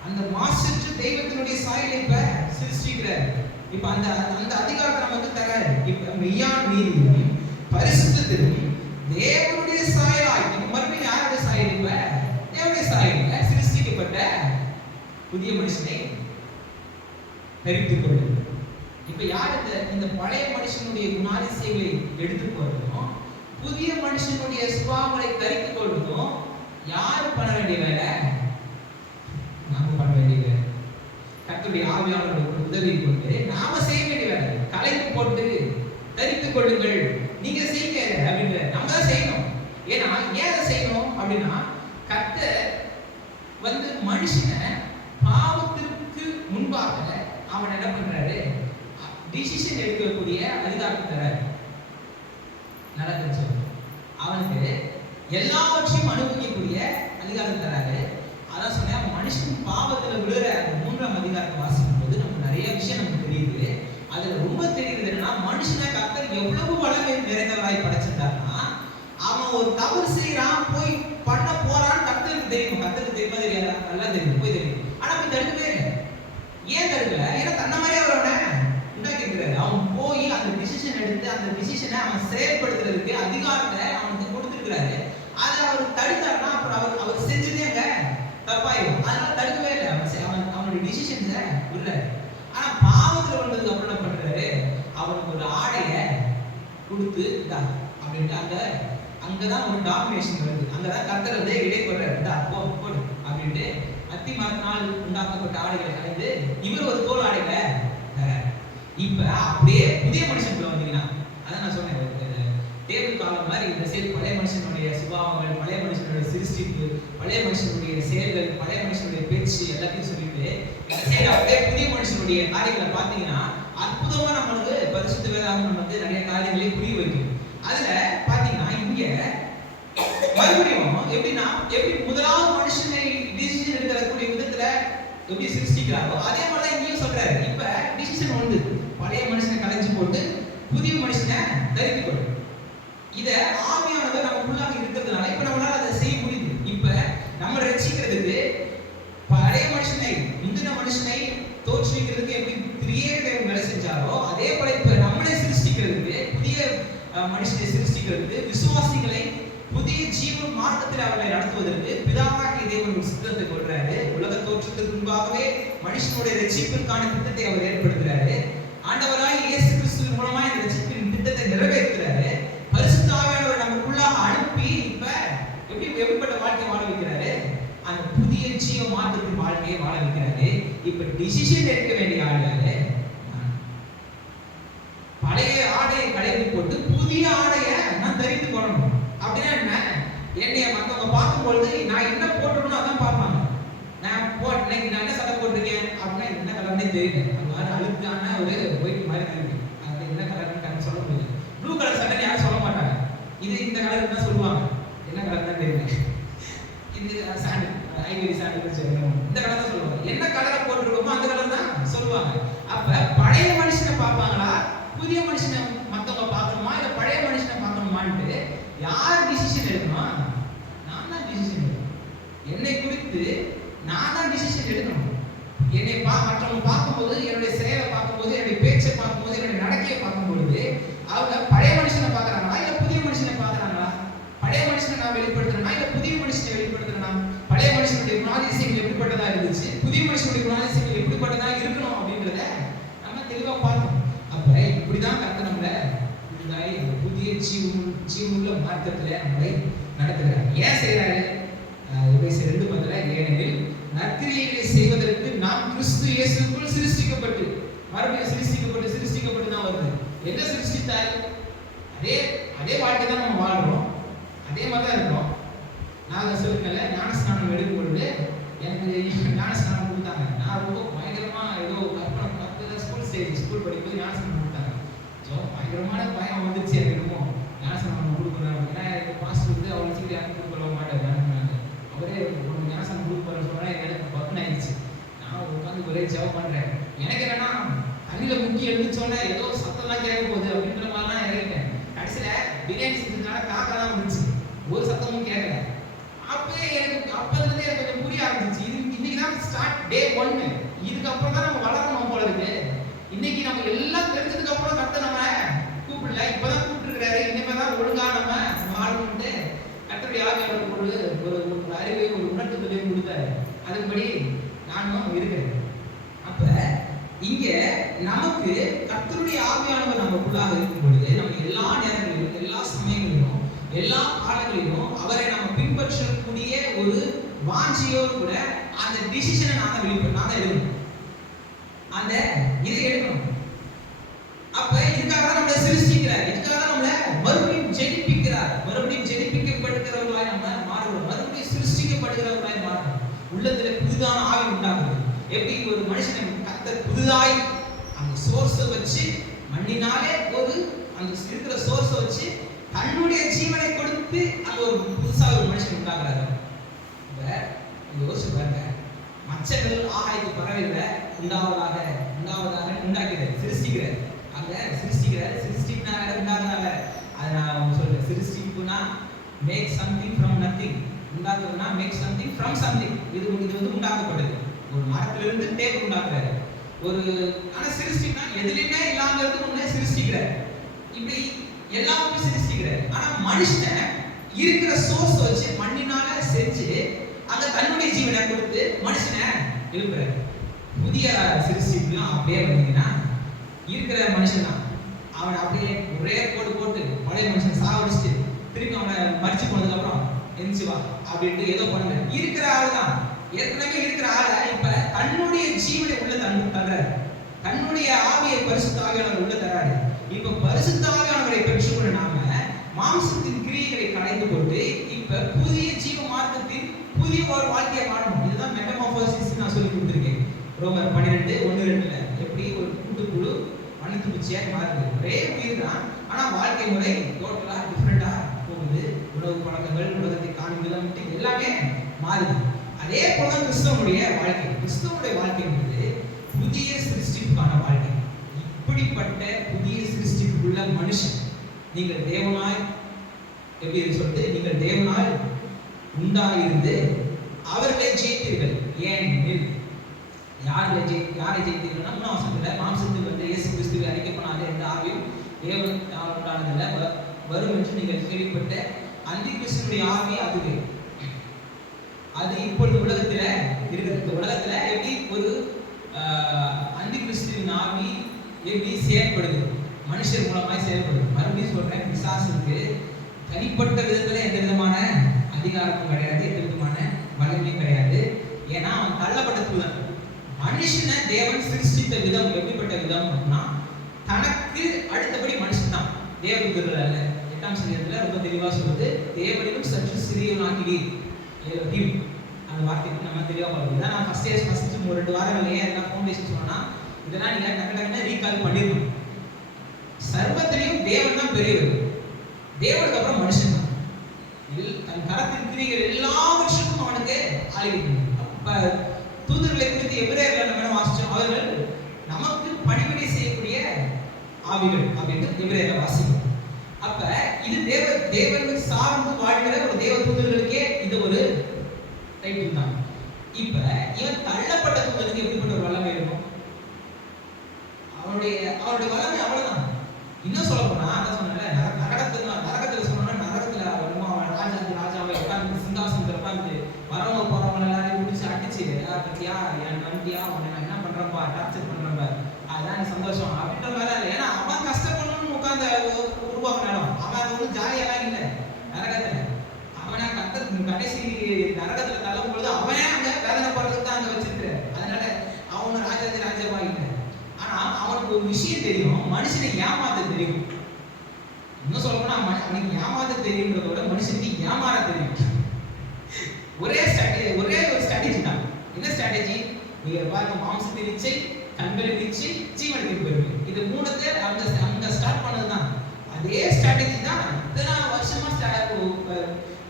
அந்த மாசற்ற தெய்வத்தினுடைய சாயலை இப்ப சிருஷ்டிக்கிறார். இப்ப அந்த அந்த அதிகாரத்தை நமக்கு தராரு. இப்ப மெய்யான நீதியிலும் பரிசுத்தத்திலும் தேவனுடைய சாயலாய், இப்ப மறுபடியும் யாருடைய சாயல்? இப்ப தேவனுடைய சாயல்ல சிருஷ்டிக்கப்பட்ட புதிய மனுஷனை தரித்துக் கொள்ளும். இப்ப யார் இந்த பழைய மனுஷனுடைய குணாதிசயங்களை எடுத்து போறதும் புதிய மனுஷனுடைய சுபாவங்களை தரித்துக் கொள்வதும் யாரு பண்ண வேண்டிய வேலை? நாம பண்ண வேண்டிய வேலை. கர்த்தருடைய ஆவியானவருடைய உதவி கொண்டு நாம செய்ய வேண்டிய வேலை. கலைந்து போட்டு தரித்துக் கொள்ளுங்கள், நீங்க செய்யுங்க அப்படின்ற நம்ம தான் செய்யணும். ஏன்னா ஏன் அதை செய்யணும் அப்படின்னா, கர்த்தர் மனுஷனை பாவத்திற்கு முன்பாக அவன் என்ன பண்றாரு? டிசிஷன் எடுக்கக்கூடிய அதிகாரத்தை தராரு. நடந்துச்சு அவனுக்கு எல்லாவற்றையும் அனுபவிக்கக்கூடிய அதிகாரம் தராரு. அதான் சொன்னேன், மனுஷன் பாவத்துல விழுற அந்த 3ஆம் அதிகாரத்தை வாசிக்கும் போது நமக்கு நிறைய விஷயம் நமக்கு தெரியுது. அதுல ரொம்ப தெரியுது என்னன்னா, மனுஷனை கர்த்தர் எவ்வளவு வளமை நிறைந்தவராய் படைச்சிருந்தாருன்னா, அவன் ஒரு தவறு செய்யறான், போய் பண்ண போறான்னு கர்த்தருக்கு தெரியும். கர்த்தருக்கு தெரியுமா தெரியாதா? நல்லா தெரியும், போய் தெரியும். ஆனா போய் தடுக்கவே இல்லை. ஏன் தடுக்கல? ஏன்னா தன்ன மாதிரியே அவரை உண்டாக்கி இருக்கிறாரு. அவன் போய் அந்த டிசிஷன் எடுத்து அந்த டிசிஷனை அவன் செயல்படுத்துறதுக்கு அதிகாரத்தை அவனுக்கு கொடுத்துருக்கிறாரு. அதை அவர் தடுத்தாருன்னா அப்புறம் அவர் செஞ்சதே அங்க தப்பாயிடும். அதனால தடுக்கவே இல்லை. அவனுடைய டிசிஷன்ஸை விடுறாரு. ஆனா பாவத்துல வந்ததுக்கு அப்புறம் என்ன பண்றாரு? அவனுக்கு ஒரு ஆடைய கொடுத்து அப்படின்ட்டு அங்கதான் ஒரு டாமினேஷன் வருது. அங்கதான் கர்த்தர் வந்து இடைப்படுறாரு. போடு அப்படின்ட்டு அத்தி மரத்தினால் உண்டாக்கப்பட்ட ஆடைகளை கலைந்து இவர் ஒரு தோல் ஆடைகளை தராரு. இப்ப அப்படியே புதிய மனுஷனுக்குள்ள வந்தீங்கன்னா, அதான் நான் சொன்னேன், தேவன் காலம் மாதிரி இந்த செயல் பழைய மனுஷனுடைய சுபாவங்கள், பழைய மனுஷனுடைய சிருஷ்டிப்பு, பழைய மனுஷனுடைய செயல்கள், பழைய மனுஷனுடைய பேச்சு எல்லாத்தையும் சொல்லிட்டு அப்படியே புதிய மனுஷனுடைய காரியங்களை பார்த்தீங்கன்னா அற்புதமா நம்மளுக்கு பரிசுத்த வேதாகமம் வந்து நிறைய காரியங்களை புரிய வைக்கும். அதுல பாத்தீங்கன்னா இங்க மறுபடியும் எப்படின்னா, எப்படி முதலாவது மனுஷனை டிசிஷன் எடுக்கக்கூடிய விதத்துல எப்படி சிருஷ்டிக்கிறாரோ அதே மாதிரிதான் இங்கேயும் சொல்றாரு. இப்ப டிசிஷன் வந்து பழைய மனுஷனை கலைஞ்சு போட்டு புதிய மனுஷனை தரித்துக் கொள்ளும். இத ஆவியானவர் நமக்குள்ளாக இருக்கிறதுனால இப்ப நம்மளால அதை செய்ய முடியுது. இப்ப நம்ம ரட்சிக்கிறதுக்கு பழைய மனுஷனை முந்தின மனுஷனை தோற்றுவிக்கிறதுக்கு எப்படி கிரியேட்டர் வேலை செஞ்சாரோ அதே போல இப்ப நம்மளை சிருஷ்டிக்கிறதுக்கு புதிய மனுஷனை சிருஷ்டிக்கிறதுக்கு விசுவாசிகளை புதிய ஜீவன் மார்க்கத்தில் அவர்களை நடத்துவதற்கு பிதாவாகிய தேவன் ஒரு சித்தத்தை கொள்றாரு. உலக தோற்றத்துக்கு முன்பாகவே மனுஷனுடைய ரட்சிப்பிற்கான திட்டத்தை அவர் ஏற்படுத்துறாரு. ஆண்டவராய் இயேசு கிறிஸ்துவின் மூலமா இந்த ரட்சிப்பின் திட்டத்தை நிறைவேற்றுறாரு. பரிசுத்த ஆவியானவர் நமக்குள்ளாக அனுப்பி இப்ப எப்படிப்பட்ட வாழ்க்கை வாழ வைக்கிறாரு? அந்த புதிய ஜீவ மாற்றத்தின் வாழ்க்கையை வாழ வைக்கிறாரு. இப்ப டிசிஷன் எடுக்க வேண்டிய ஆளு பழைய ஆடையை களைந்து போட்டு புதிய ஆடையை நான் தரித்து கொள்ளணும். அப்படின்னா என்ன? என்னைய மற்றவங்க பார்க்கும்பொழுது நான் என்ன போட்டுக்கணும் அதான் பார்ப்பாங்க. நான் இன்னைக்கு நான் என்ன சட்டை போட்டிருக்கேன் அப்படின்னா என்ன கலர்னே தெரியல. அது மாதிரி அழுக்கான ஒரு ஒயிட் மாதிரி இருக்கு. அது என்ன கலர்னு சொல்ல முடியல. ப்ளூ கலர் சட்டை யாரும் சொல்ல மாட்டாங்க. இது இந்த கலர் தான் சொல்லுவாங்க. என்ன கலர் தான் தெரியல. இந்த சாண்டில் ஐவரி சாண்டில் சொல்லணும், இந்த கலர் தான் சொல்லுவாங்க. என்ன கலரை போட்டிருக்கோமோ அந்த கலர் தான் சொல்லுவாங்க. அப்ப பழைய மனுஷனை பார்ப்பாங்களா, புதிய மனுஷனை மற்றவங்க பார்க்கணுமா, இல்ல பழைய மனுஷனை பார்க்கணுமான்ட்டு யார் டிசிஷன் எடுக்கணும்? நான் தான் டிசிஷன் எடுக்கணும். என்னை குறித்து நான் தான் டிசிஷன் எடுக்கணும். என்னை மற்றவங்க பார்க்கும்போது, என்னுடைய செயலை பார்க்கும்போது, என்னுடைய பேச்சை பார்க்கும்போது, என்னுடைய நடக்கையை பார்க்கும்பொழுது அவங்க பழைய மனுஷனை பார்க்கறாங்களா இல்ல புதிய மனுஷனை பார்க்கறாங்களா? பழைய மனுஷனை நான் வெளிப்படுத்துறேனா இல்ல புதிய மனுஷனை வெளிப்படுத்துறேனா? பழைய மனுஷனுடைய குணாதிசயங்கள் எப்படிப்பட்டதா இருந்துச்சு, புதிய மனுஷனுடைய குணாதிசயங்கள் எப்படிப்பட்டதா இருக்கணும் அப்படின்றத நம்ம தெளிவா பார்க்கணும். அப்ப இப்படிதான் தான் கர்த்தர் நம்மளை புதிதாய் புதிய ஜீவனுள்ள மார்க்கத்துல நம்மளை நடத்துகிறார். ஏன் செய்யறாரு? எபேசியர் 2:10 ஏனெனில் நற்கிரியைகளை செய்வதற்கு நாம் கிறிஸ்து இயேசுவுக்குள் சிருஷ்டிக்கப்பட்டு, மறுபடியும் சிருஷ்டிக்கப்பட்டு தான் வருது. என்ன சிருஷ்டித்தார்? அதே வாழ்க்கை தான் நம்ம வாழ்றோம், அதே மாதிரி தான் இருக்கோம். நாங்கள் சொல்லுங்கல்ல, ஞானஸ்நானம் எடுக்கும் பொழுது எனக்கு ஞானஸ்நானம் கொடுத்தாங்க. நான் ரொம்ப பயங்கரமா ஏதோ கற்பனை ஸ்கூல் படிக்கும்போது ஞானஸ்நானம் கொடுத்தாங்க. ஸோ பயங்கரமான பயம் வந்துருச்சு எனக்கு. என்னமோ ஞானஸ்நானம் கொடுக்குறேன் அப்படின்னா எனக்கு பாஸ்டர் வந்து அவ்வளோ சீக்கிரம் யாரும் கொடுக்க மாட்டார். அவரே ஒரு ஞானஸ்நானம் கொடுக்க போகிற சொன்னால் எனக்கு பக்கம் ஆயிடுச்சு. நான் உட்காந்து ஒரே ஜெபம் பண்ணுறேன். எனக்கு என்னன்னா தண்ணியில் முக்கி எழுதிச்சோன்னே ஏதோ சத்தம்லாம் கேட்க போகுது அப்படின்ற மாதிரிலாம் இறங்கிட்டேன். கடைசியில் பிரியாணி செஞ்சதுனால காக்கா தான் வந்துச்சு, ஒரு சத்தமும் கேட்கல. அப்பவே எனக்கு அப்போதுலேருந்து எனக்கு கொஞ்சம் புரிய ஆரம்பிச்சிச்சு. இன்னைக்கு தான் ஸ்டார்ட் டே 1. இதுக்கப்புறம் தான் நம்ம வளரணும் போல இருக்கு. இன்னைக்கு நம்ம எல்லாம் தெரிஞ்சதுக்கு அப்புறம் கர்த்தர் நம்ம கூப்பிடல, இப்பதான் கூப்பிட்டுருக்கிறாரு. இனிமே தான் ஒழுங்கா நம்ம வாழணும்னு கர்த்தருடைய ஆவியானவர் ஒரு அறிவை, ஒரு உணர்த்துதலையும் கொடுத்தாரு. அதுபடி நானும் இருக்கிறேன். அப்ப இங்க நமக்கு கர்த்தருடைய ஆவியானவர் நமக்குள்ளாக இருக்கும் பொழுது நம்ம எல்லா நேரங்களிலும், எல்லா சமயங்களிலும், எல்லா காலங்களிலும் அவரை நம்ம பின்பற்றக்கூடிய ஒரு வாஞ்சியோடு கூட அந்த டிசிஷனை நான் தான் எடுக்கணும். அந்த இதை எடுக்கணும். அப்ப இதுக்காக தான் நம்மளை சிருஷ்டிக்கிறார், இதுக்காக தான் நம்மளை மறுபடியும் ஜெனிப்பிக்கிறார். மறுபடியும் ஜெனிப்பிக்கப்படுகிறவர்களாய் நம்ம மாறுவோம், மறுபடியும் சிருஷ்டிக்கப்படுகிறவர்களாய் மாறுவோம். உள்ளத்துல புதிதான ஆவி உண்டாகுது. எப்படி ஒரு மனுஷனை கர்த்தர் புதிதாய் அந்த சோர்ஸை வச்சு மண்ணினாலே ஒரு அந்த இருக்கிற சோர்ஸை வச்சு தன்னுடைய ஜீவனை கொடுத்து அந்த ஒரு புதுசாக ஒரு மனுஷன் உண்டாக்குறாரு. இப்ப யோசிச்சு பாருங்க, மச்சங்கள் ஆகாயத்து பறவைகளை உண்டாவதாக உண்டாக்கிறார், சிருஷ்டிக்கிறார். அங்க சிருஷ்டிக்கிறார் உண்டாக்குறாங்க. அதை நான் சொல்றேன், சிருஷ்டிப்புனா மேக் சம்திங் ஃப்ரம் நத்திங், உண்டாக்குறதுனா மேக் சம்திங் ஃப்ரம் சம்திங். இது வந்து உண்டாக்கப்பட்டது. ஒரு மரத்திலிருந்து டேபிள் உண்டாக்குறாரு. ஒரு ஆனா சிருஷ்டினா எதுலையுமே இல்லாம இருந்து முன்னே சிருஷ்டிக்கிறார். இப்படி எல்லாமே சிருஷ்டிக்கிறார். ஆனா மனுஷன் இருக்கிற சோர்ஸ் வச்சு மண்ணினால செஞ்சு அங்க தன்னுடைய ஜீவனை கொடுத்து மனுஷனை எழுப்புறாரு. புதிய சிருஷ்டிப்புலாம் அப்படியே வந்தீங்கன்னா இருக்கிற மனுஷன் தான். அவனை அப்படியே ஒரே போட்டு பழைய மனுஷன் சாவடிச்சுட்டு திரும்பி அவனை மறிச்சு போனதுக்கு அப்புறம் எந்திச்சு வா அப்படின்ட்டு ஏதோ பண்ணல. இருக்கிற ஆள் தான், ஏற்கனவே இருக்கிற ஆளை இப்ப தன்னுடைய ஜீவனை உள்ள தர்றாரு. தன்னுடைய ஆவியை பரிசுத்த ஆவியானவர் உள்ள தர்றாரு. இப்ப பரிசுத்த ஆவியானவரை பெற்றுக்கொள்ள நாம மாம்சத்தின் கிரியைகளை கலைந்து கொண்டு இப்ப புதிய ஜீவ மார்க்கத்தின் புதிய ஒரு வாழ்க்கையை வாழணும். இதுதான் மெட்டமார்போசிஸ் நான் சொல்லி கொடுத்துருக்கேன். ரோமர் 12:1-2 எப்படி ஒரு கூட்டுக்குழு மண்ணு குச்சியாக மாறுது. ஒரே உயிர் தான், ஆனா வாழ்க்கை முறை டோட்டலா டிஃப்ரெண்டா போகுது. உணவு பழக்கங்கள், உலகத்தை காணும் விதம் எல்லாமே மாறுது. அதே போலதான் கிறிஸ்தவனுடைய வாழ்க்கை என்பது புதிய சிருஷ்டிப்புக்கான வாழ்க்கை. இப்படிப்பட்ட புதிய சிருஷ்டிப்புள்ள மனுஷன் நீங்கள் தேவனாய் எப்படி சொல்றது, நீங்கள் தேவனாய் உண்டாயிருந்து அவர்களை ஜெயித்தீர்கள். ஏனெனில் யாரை ஜெயித்தீர்கள்னா 3 வசனத்துல மாம்சத்தில் வந்து இயேசு கிறிஸ்துவை அறிக்கப்படாத எந்த ஆவியும் தேவன் உண்டானதில்லை வரும் என்று நீங்கள் கேள்விப்பட்ட அந்தி கிறிஸ்துடைய ஆவி அதுவே. அது இப்பொழுது உலகத்துல இருக்கிறது. உலகத்துல எப்படி ஒரு அந்தி கிறிஸ்துவின் ஆவி எப்படி செயல்படுது, மனுஷர் மூலமாய் செயல்படுது. மறுபடியும் சொல்றேன், பிசாசுக்கு தனிப்பட்ட விதத்துல எந்த விதமான அதிகாரமும் கிடையாது, எந்த விதமான வலிமையும் கிடையாது. ஏன்னா அவன் தள்ளப்பட்ட தூதன். மனுஷனை தேவன் சிருஷ்டித்த விதம் எப்படிப்பட்ட விதம் அப்படின்னா தனக்கு அடுத்தபடி மனுஷன் தான், தேவதூதர்கள் அல்ல. 8ஆம் சங்கீதத்துல ரொம்ப தெளிவா சொல்லுது, தேவனிலும் சற்று சிறியவனாக்கினீர். அந்த வார்த்தைக்கு நம்ம தெளிவா பார்க்கணும். நான் ஃபர்ஸ்ட் 2 வாரங்கள்லயே என்ன ஃபவுண்டேஷன் சொன்னா இதெல்லாம் நீங்க டக்கு ரீகால் பண்ணிடணும். சர்வத்திலையும் தேவன் தான் பெரியவர், தேவனுக்கு அப்புறம் மனுஷன் தான். தன் கரத்தின் கிரியைகள் எல்லாவற்றுக்கும் அவனுக்கு ஆளுகை. அப்ப தூதர்களை குறித்து எபிரேயர்ல நம்ம வாசிச்சோம், அவர்கள் நமக்கு பணிவிடை செய்யக்கூடிய ஆவிகள் அப்படின்னு எபிரேயர்ல வாசிக்கிறோம். அப்ப இது தேவனுக்கு சார்ந்து வாழ்கிற ஒரு தேவ தூதர்களுக்கே இது ஒரு டைட்டில் தான். இப்ப இவன் தள்ளப்பட்ட தூதனுக்கு எப்படிப்பட்ட ஒரு வல்லமை இருக்கும்? அவனுடைய வல்லமை அவ்வளவுதான். இன்னும் சொல்ல போனா அதான் சொன்னேன்ல, நரகத்துல சொன்னா நரகத்துல ராஜாவை உட்கார்ந்து சிங்காசனத்துல உட்கார்ந்து வரவங்க போறவங்க எல்லாரையும் முடிச்சு அடிச்சு பத்தியா என் நம்பியா உன்னை நான் என்ன பண்றப்பா டார்ச்சர் பண்றப்ப அதான் சந்தோஷம் அப்படின்ற மாதிரி இல்லை. ஏன்னா அவன் கஷ்டப்படணும் உருவாக்கினாலும் அவன் அது ஒன்றும் ஜாலியெல்லாம் இல்லை நரகத்துல. அவனை கடைசி நரகத்துல தள்ளும் பொழுது அவன் அங்க வேதனை படுறதுக்கு தான் அங்க வச்சிருக்கிறார். அதனால அவனு ராஜாதி ராஜாவா இல்லை. ஆனா அவனுக்கு ஒரு விஷயம் தெரியும், மனுஷனை ஏமாத்த தெரியும். இன்னும் சொல்ல போனா அவனுக்கு ஏமாத்த தெரியுன்றதோட மனுஷனுக்கு ஏமாற தெரியும். ஒரே ஒரு ஸ்ட்ராட்டஜி தான். என்ன ஸ்ட்ராட்டஜி? நீங்க பாருங்க, மாம்சத்தின் இச்சை, கண்களின் இச்சை, ஜீவனத்தின் பெருமை, இது மூணுத்தை அங்க ஸ்டார்ட் பண்ணதுதான். அதே ஸ்ட்ராட்டஜி தான் இத்தனை வருஷமா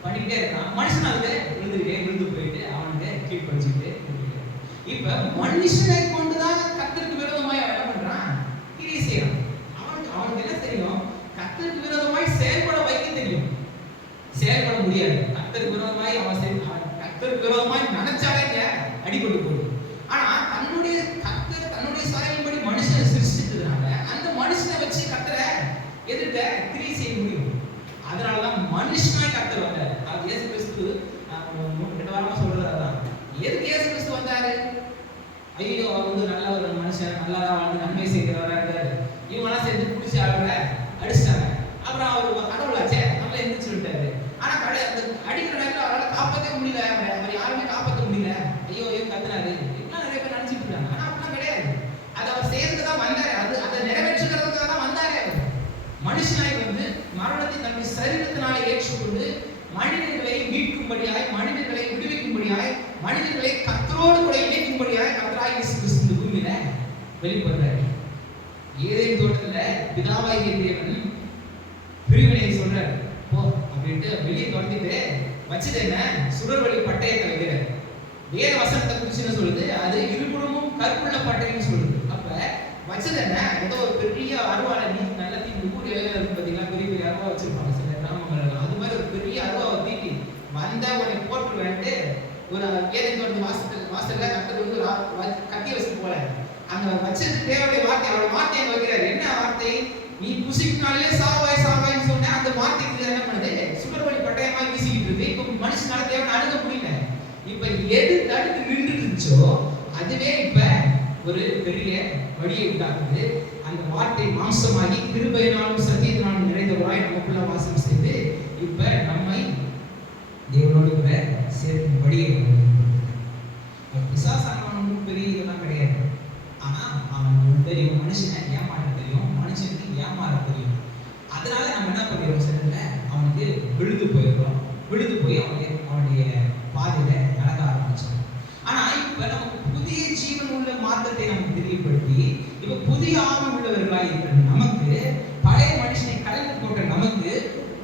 பண்ணிக்கிட்டே இருக்கான். மனுஷன் அதுல விழுந்து போயிட்டு அவனுக்கு கீழ்படிச்சுட்டு. இப்ப மனுஷனை கொண்டுதான் கர்த்தருக்கு விரோதமாய் என்ன பண்றான்? கிரியை செய்யறான். அவனுக்கு என்ன தெரியும்? கர்த்தருக்கு விரோதமாய் செயல்பட வைக்க தெரியும். செயல்பட முடியாது. கர்த்தருக்கு விரோதமாய் கர்த்தருக்கு விரோதமாய் நினைச்சாலே அடிபட்டு போகுது. ஆனா தன்னுடைய சாயலின்படி மனுஷனை சிருஷ்டிச்சதுனால அந்த மனுஷனை வச்சு கர்த்தரை எதிர்க்க கிரியை செய்ய முடியும். அதனாலதான் மனுஷனாய் கர்த்தர் வந்தார். அது இயேசு கிறிஸ்து 2 வாரமா சொல்றது அதான். எதுக்கு இயேசு கிறிஸ்து வந்தாரு? ஐயோ, அவர் நல்ல ஒரு மனுஷன், நல்லா வாழ்ந்து நன்மை செய்கிறவரா இருக்காரு, இவங்கெல்லாம் சேர்ந்து பிடிச்சி அடிச்சிட்டாங்க. அப்புறம் அவர் கடவுளாச்சே, நல்லா எந்திரிச்சு விட்டாரு. ஆனா அந்த அடிக்கிற நேரத்தில் அவரால் காப்பாற்ற முடியல, அவர் யாருமே காப்பாற்ற முடியல. ஐயோ கத்துனாரு, இப்பெல்லாம் நிறைய பேர் நினைச்சிட்டு இருக்காங்க. ஆனா அப்படிலாம் கிடையாது. அதை அவர் சேர்ந்து தான் வந்தாரு. அதை நிறைவேற்றுகிறதுக்காக தான் வந்தாரு. மனுஷனாய் வந்து மரணத்தை தன்னுடைய சரீரத்தினாலே ஏற்றுக்கொண்டு மனிதர்களை மீட்கும்படியாய், மனிதர்களை விடுவிக்கும்படியாய், மனிதர்களை கர்த்தரோடு கூட இணைக்கும்படியாய் கர்த்தராகிய இயேசு கிறிஸ்து இந்த பூமியில வெளிப்படுறாரு. ஏதேன் தோட்டத்துல பிதாவாகிய தேவன் பிரிவினை சொல்றாரு, போ அப்படின்ட்டு வெளியே தொடர்ந்துட்டு வச்சது என்ன? சுடர்வழி பட்டயத்தை வைக்கிறார். வேத வசனத்தை குறிச்சு என்ன சொல்லுது? அது இருபுறமும் கற்புள்ள பட்டயம்னு சொல்லுது. அப்ப வச்சது என்ன? ஏதோ ஒரு பெரிய அருவாளை, நீ நல்லா தீட்டி கூடிய வேலை இருக்கு பார்த்தீங்களா, பெரிய பெரிய அருவா வச்சிருப்பாங்க சில கிராமங்கள். அது மாதிரி ஒரு பெரிய அருவாவை தீட்டி வந்த உடனே போட்டு வேண்டு ஒரு ஏதேன் தோட்டத்து வாசல்ல கர்த்தர் வந்து கட்டி வச்சுட்டு போல அங்க வச்சது தேவனுடைய வார்த்தை. அவரோட வார்த்தையை வைக்கிறாரு. என்ன வார்த்தை? நீ புசிக்கினாலே சாவாய்ன்னு சொன்ன அந்த வார்த்தைக்கு என்ன பண்ணுது? சுடர்வழி பட்டயமா வீசிக்கிட்டு இருக்கு. இப்ப மனுஷனால தேவனை அணுக முடியல. இப்ப எது தடுத்து நின்று இருந்துச்சோ அதுவே இப்ப ஒரு பெரிய வழியை உண்டாக்குது. அந்த வார்த்தை மாம்சமாகி கிருபையினாலும் சத்தியத்தினாலும் நிறைந்தவராய் நமக்குள்ள வாசம் செய்து இப்ப நம்மை தேவனோடு கூட சேர்க்கும் வழியை பிசாசானவனுக்கு பெரிய இதெல்லாம் கிடையாது. ஆனா அவன் தெரியும், மனுஷனை ஏமாற்ற தெரியும், மனுஷனுக்கு ஏமாற தெரியும். அதனால நம்ம என்ன பண்ணிடுறோம்? சிலர்ல அவனுக்கு விழுந்து போயிடுறோம். விழுந்து போய் அவனுடைய பாதையில நடக்க ஆரம்பிச்சோம். ஆனா இப்ப நமக்கு புதிய ஜீவன் உள்ள மாற்றத்தை நமக்கு தெரியப்படுத்தி இப்ப புதிய ஆவி உள்ளவர்களாய் இருக்கிற நமக்கு, பழைய மனுஷனை கலந்து போட்ட நமக்கு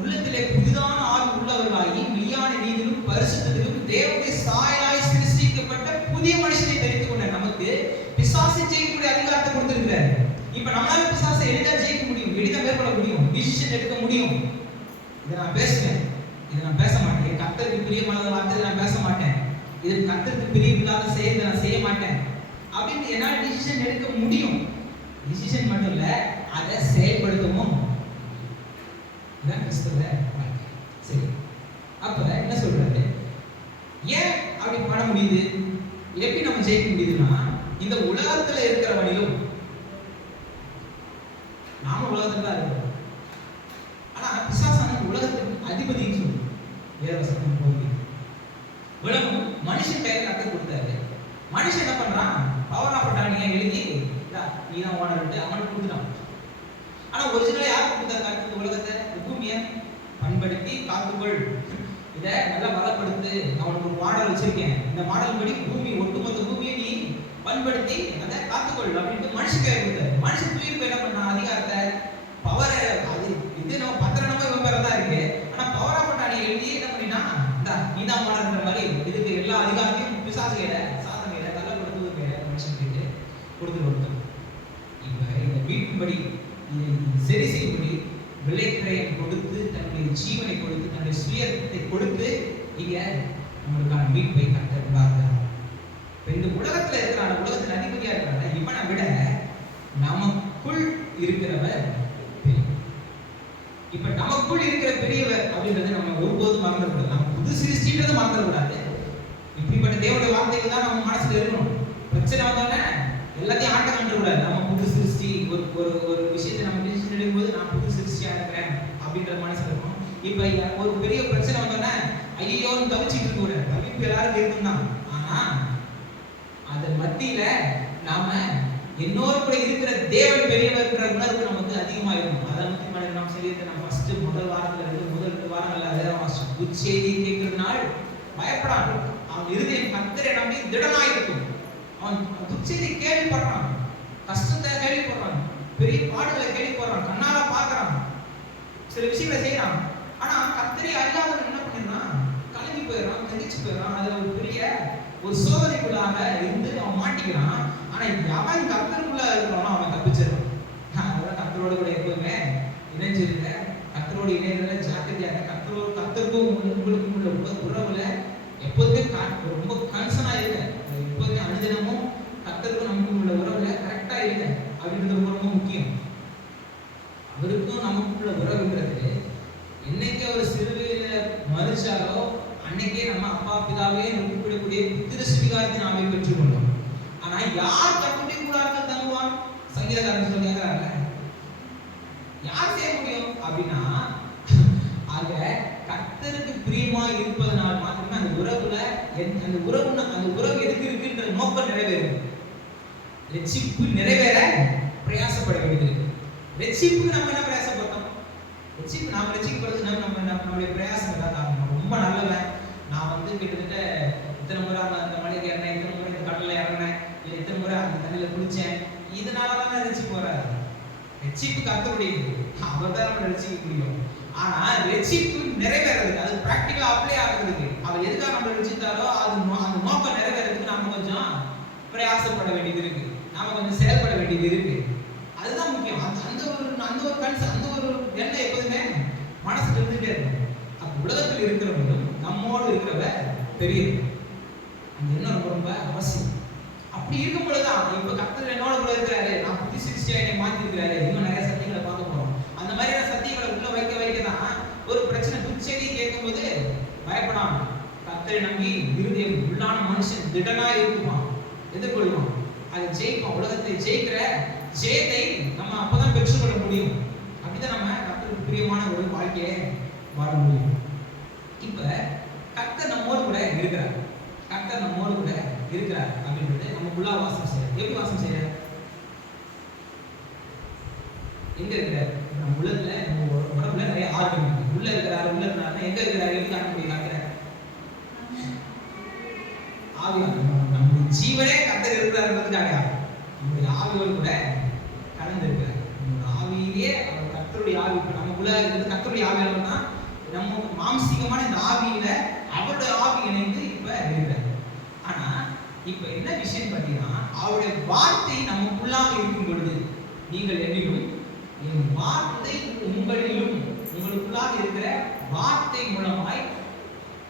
உள்ளத்திலே புதிதான ஆவி உள்ளவர்களாகி மெய்யான நீதியிலும் பரிசுத்தத்திலும் தேவனுடைய சாயலாய் சிருஷ்டிக்கப்பட்ட புதிய மனுஷனை தெரிந்து கொண்ட நமக்கு பிசாசை ஜெயிக்கக்கூடிய அதிகாரத்தை கொடுத்திருக்கிறார். இப்ப நம்மளால பிசாசை எளிதா ஜெயிக்க முடியும், எளிதா மேற்கொள்ள முடியும், டிசிஷன் எடுக்க முடியும். இதை நான் பேசுவேன், இதை நான் பேச மாட்டேன். கர்த்தருக்கு பிரியமான வார்த்தை நான் பேச மாட்டேன். இது கர்த்தருக்கு பிரியமில்லாத செயலை நான் செய்ய மாட்டேன் அப்படின்னு என்னால் டிசிஷன் எடுக்க முடியும். டிசிஷன் மட்டும் இல்ல, அதை செயல்படுத்தவும். இதான் கிறிஸ்தவ வாழ்க்கை. சரி, அப்ப என்ன சொல்றாரு? ஏன் அப்படி பண்ண முடியுது? எப்படி நம்ம ஜெயிக்க முடியுதுன்னா, இந்த உலகத்துல இருக்கிறவனிலும் நாம உலகத்துல தான் இருக்கிறோம். ஆனா பிசாசான உலகத்துக்கு அதிபதின்னு சொல்லுவோம். வேதவசனம் போகுது. உலகம் மனுஷன் கையில கத்து கொடுத்தாரு. மனுஷன் என்ன பண்றான்? பவர் ஆஃப் அட்டார்னியை எழுதி நீ தான் ஓனர் விட்டு அவனுக்கு கொடுத்துட்டான். ஆனா ஒரிஜினலா யாருக்கு கொடுத்தா காட்டு? உலகத்தை, பூமியை பண்படுத்தி காத்துக்கொள், இதை நல்லா பலப்படுத்து. நான் உனக்கு ஒரு மாடல் வச்சிருக்கேன், இந்த மாடல் படி பூமி, ஒட்டுமொத்த பூமியை நீ பண்படுத்தி அதை காத்துக்கொள் அப்படின்ட்டு மனுஷன் கையில கொடுத்தாரு. மனுஷன் தூயிருக்கு என்ன பண்ணா? அதிகாரத்தை, பவரை, அது இது நம்ம பத்திரமா இவன் பேர தான் இருக்கு. ஆனா பவர் ஆஃப் அட்டார்னி எழுதி என்ன பண்ணினா, நீ தான் மாடல்ன்ற மாதிரி இதுக்கு எல்லா அதிகாரத்தையும் பிசாசுகையில, சாதனையில, தள்ளப்படுத்துவதுக்கு மனுஷன் கிட்ட கொடுத்து இப்ப இந்த மீட்பும்படி, சரி செய்யும்படி விலைக்கிரயம் கொடுத்து, தன்னுடைய ஜீவனை கொடுத்து, தன்னுடைய சுயத்தை கொடுத்து இங்க நம்மளுக்கான மீட்பை கர்த்தர் உண்டாக்குறார். இந்த உலகத்துல இருக்கிற, உலகத்துல அதிபதியா இருக்கிறாங்க, இவனை விட நமக்குள் இருக்கிறவர் பெரியவர். இப்ப நமக்குள் இருக்கிற பெரியவர் அப்படின்றத நம்ம ஒருபோதும் மறந்துடக்கூடாது. நம்ம புது சிருஷ்டின்றதை மறந்துடக்கூடாது. இப்படிப்பட்ட தேவனுடைய வார்த்தைகள் தான் நம்ம மனசுல இருக்கணும். பிரச்சனை வந்தோடனே எல்லாத்தையும் ஆட்டம் கண்டுக்கூடாது. நம்ம புது சிருஷ்டி, ஒரு விஷயத்தை நம்ம டிசிஷன் எடுக்கும்போது நான் புது சிருஷ்டியா இருக்கிறேன், இப்ப ஒரு பெரிய பிரச்சனை வந்தோடனே ஐயோன்னு தவிச்சிட்டு இருக்க கூடாது. தவிப்பு எல்லாரும் இருக்கும் தான். ஆனா அதன் மத்தியில நாம என்னோடு கூட இருக்கிற தேவன் பெரியவர்ன்ற உணர்வு நமக்கு அதிகமா இருக்கும். அதை பத்தி மனிதன் நாம் சரீரத்தை நம்ம ஃபர்ஸ்ட் முதல் வாரத்துல இருந்து முதல் 2 வாரங்கள்ல அதெல்லாம் வாசிச்சோம். உச்செய்தி கேட்கிறதுனால பயப்படாது. அவன் இருதயம் கர்த்தரை நம்பி திடனாயிருக்கும். அவன் துச்செய்தி கேள்விப்படுறான், கஷ்டத்தை கேள்விப்படுறான், பெரிய பாடுகளை கேள்விப்படுறான், கண்ணால பார்க்கறான், சில விஷயங்களை செய்யறான். ஆனா கர்த்தரை அறியாதவன் என்ன பண்ணிடுறான்? கலங்கி போயிடறான், தண்டிச்சு போயிடறான். அதுல ஒரு பெரிய ஒரு சோதனைக்குள்ளாக இருந்து அவன் மாட்டிக்கிறான். ஆனா அவன் கர்த்தருக்குள்ள இருக்கிறவன் அவன் தப்பிச்சிடறான். அதனால கர்த்தரோட கூட எப்பவுமே இணைஞ்சிருக்க, கர்த்தரோட இணையதுல ஜாக்கிரதையாக, கர்த்தருக்கும் உங்களுக்கும் உள்ள உறவுல எப்போதுமே ரொம்ப கன்சர்னா இருங்க. எப்போதுமே அனுதினமும் கர்த்தருக்கும் நமக்கும் உள்ள உறவுல கரெக்டா இருங்க. அப்படின்றது ரொம்ப ரொம்ப முக்கியம். அவருக்கும் நமக்கும் உள்ள உறவுன்றது என்னைக்கு அவர் சிலுவையில மறிச்சாரோ அன்னைக்கே நம்ம அப்பா பிதாவே கூப்பிடக்கூடிய புத்திர சுவிகாரத்தை நாமே பெற்றுக்கொண்டோம். ஆனா யார் கர்த்தருடைய கூடாரத்தில் தங்குவான்? சங்கீதக்காரன் சொல்லியாங்க, யார் செய்ய முடியும் அப்படின்னா, ஆக கர்த்தருக்கு பிரியமா இருப்பதனால் மாத்திரமே அந்த உறவுல அந்த உறவு எதுக்கு இருக்குன்ற நோக்கம் நிறைவேறும். ரட்சிப்பு நிறைவேற பிரயாசப்பட வேண்டியது. ரட்சிப்புக்கு நம்ம என்ன பிரயாசப்பட்டோம்? ரட்சிப்பு நாம ரட்சிக்கப்படுறது நம்மளுடைய பிரயாசம் தான். ரொம்ப நல்லவன், நான் கிட்டத்தட்ட இத்தனை முறை அந்த மலைக்கு இறங்கினேன், இத்தனை முறை இந்த கடல்ல இறங்கினேன், இல்லை இத்தனை முறை அந்த தண்ணியில குளிச்சேன், இதனாலதான் ரட்சிப்பு வராது. ரட்சிப்பு கர்த்தருடையது, அவர் தான் நம்ம ரட்சிக்க முடியும். ஆனா ரட்சிப்பு நிறைவேறதுக்கு, அது பிராக்டிகலா அப்ளை ஆகுறதுக்கு, அவர் எதுக்காக நம்ம ரட்சித்தாரோ அந்த நோக்கம் நிறைவேறதுக்கு நாம கொஞ்சம் பிரயாசப்பட வேண்டியது இருக்கு, நாம கொஞ்சம் செயல்பட வேண்டியது இருக்கு. அதுதான் முக்கியம். அந்த ஒரு எண்ணம் எப்போதுமே மனசுல இருந்துட்டே இருக்கும். அப்ப உலகத்தில் இருக்கிறவங்களும் நம்மோடு இருக்கிறவ பெரியது, அந்த எண்ணம் ரொம்ப ரொம்ப அவசியம். அப்படி இருக்கும் பொழுதுதான் இப்ப கர்த்தர் என்னோட கூட இருக்கிறாரு, நான் புத்தி சிருஷ்டியா என்னை மாத்தி இருக்கிறாரு, இன்னும் நிறைய சத்தியங்களை பார்க்க போறோம். அந்த மாதிரியான சத்தியங்களை உள்ள வைக்கதான் ஒரு பிரச்சனை துச்செய்தி கேட்கும் போது பயப்படாம கர்த்தரை நம்பி இருதயம் உள்ளான மனுஷன் திடனா இருக்குமா, எதிர்கொள்வான், அதை ஜெயிப்பான். உலகத்தை ஜெயிக்கிற ஜெயத்தை நம்ம அப்பதான் பெற்றுக்கொள்ள முடியும். அப்படிதான் நம்ம கர்த்தருக்கு பிரியமான ஒரு வாழ்க்கையை வாழ முடியும். இப்ப கர்த்தர் நம்மோடு கூட இருக்கிறார், கர்த்தர் நம்மோடு கூட இருக்கிறார் அப்படின்றது நமக்குள்ள வாசம் செய்யறார். எப்படி வாசம் செய்யறார்? எங்க இருக்கிறார்? நம்ம உள்ளத்துல, நம்ம உடம்புல நிறைய ஆர்வம் இருக்கு. உள்ள இருக்கிறாரு, உள்ள இருக்கிறாருன்னா எங்க இருக்கிறாரு? எப்படி காட்ட முடியும்? ஆவியானவர், நம்முடைய ஜீவனே கர்த்தர் இருக்கிறாருன்றதுக்காக நம்முடைய ஆவியோடு கூட கலந்து இருக்கிறார். நம்முடைய ஆவியிலே அவர் கர்த்தருடைய ஆவி, இப்ப நமக்குள்ள இருக்கிறது கர்த்தருடைய ஆவியானவர் தான். நம்ம மாம்சீகமான இந்த ஆவியில அவருடைய ஆவி இணைந்து இப்ப இருக்கிறார். ஆனா இப்ப என்ன விஷயம் பார்த்தீங்கன்னா, அவருடைய வார்த்தை நமக்குள்ளாக இருக்கும் பொழுது, நீங்கள் என்னிலும் என் வார்த்தை உங்களிலும், உங்களுக்குள்ளாக இருக்கிற வார்த்தை மூலமாய்